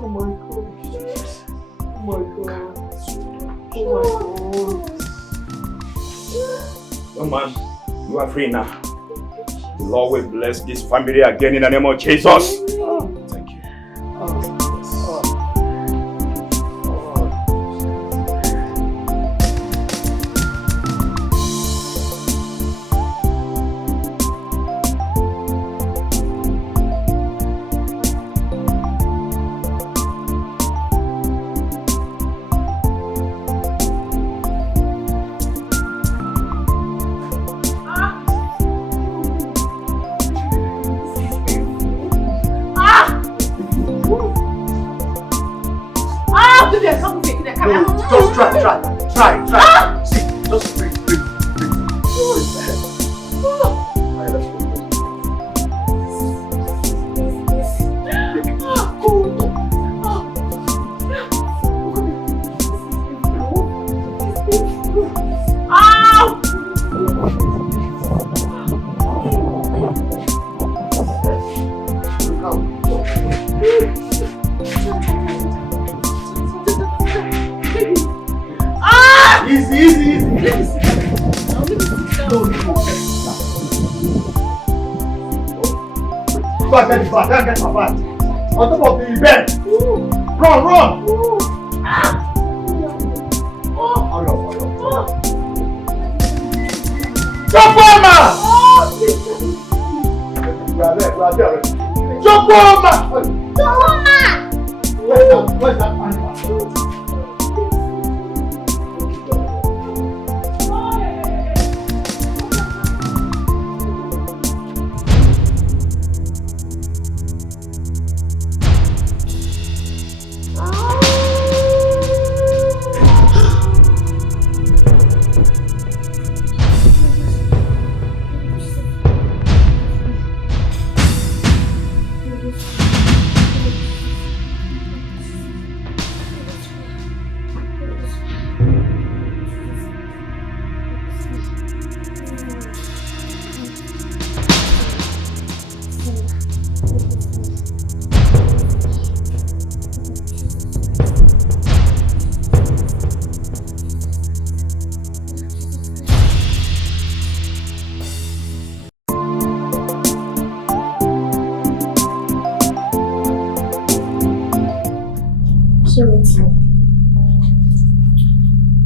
Oh my God. Oh my God. Young man, you are free now. The Lord will bless this family again in the name of Jesus. Thank you. Just try. See, just breathe. Alright, let's go. Easy. Go and get the bat. Get my bat. On top of the bed. Run. Hurry up. Jump on, we are there already. Jump on, Where's that animal?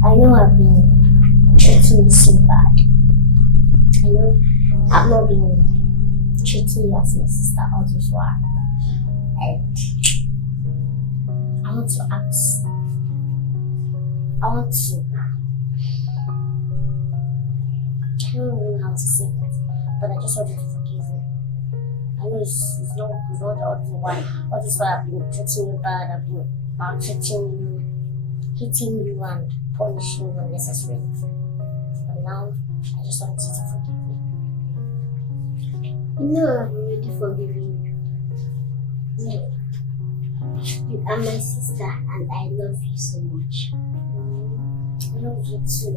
I know I've been treating you so bad. I know I've not been treating you as my sister all this while. And I want to ask. I don't know how to say it, but I just want you to forgive me. I know it's not all this while I've been treating you bad, I've been maltreating you, hitting you and punishing you unnecessarily. But now, I just want you to forgive me. You know I've already forgiven you. You are my sister and I love you so much. I love you too.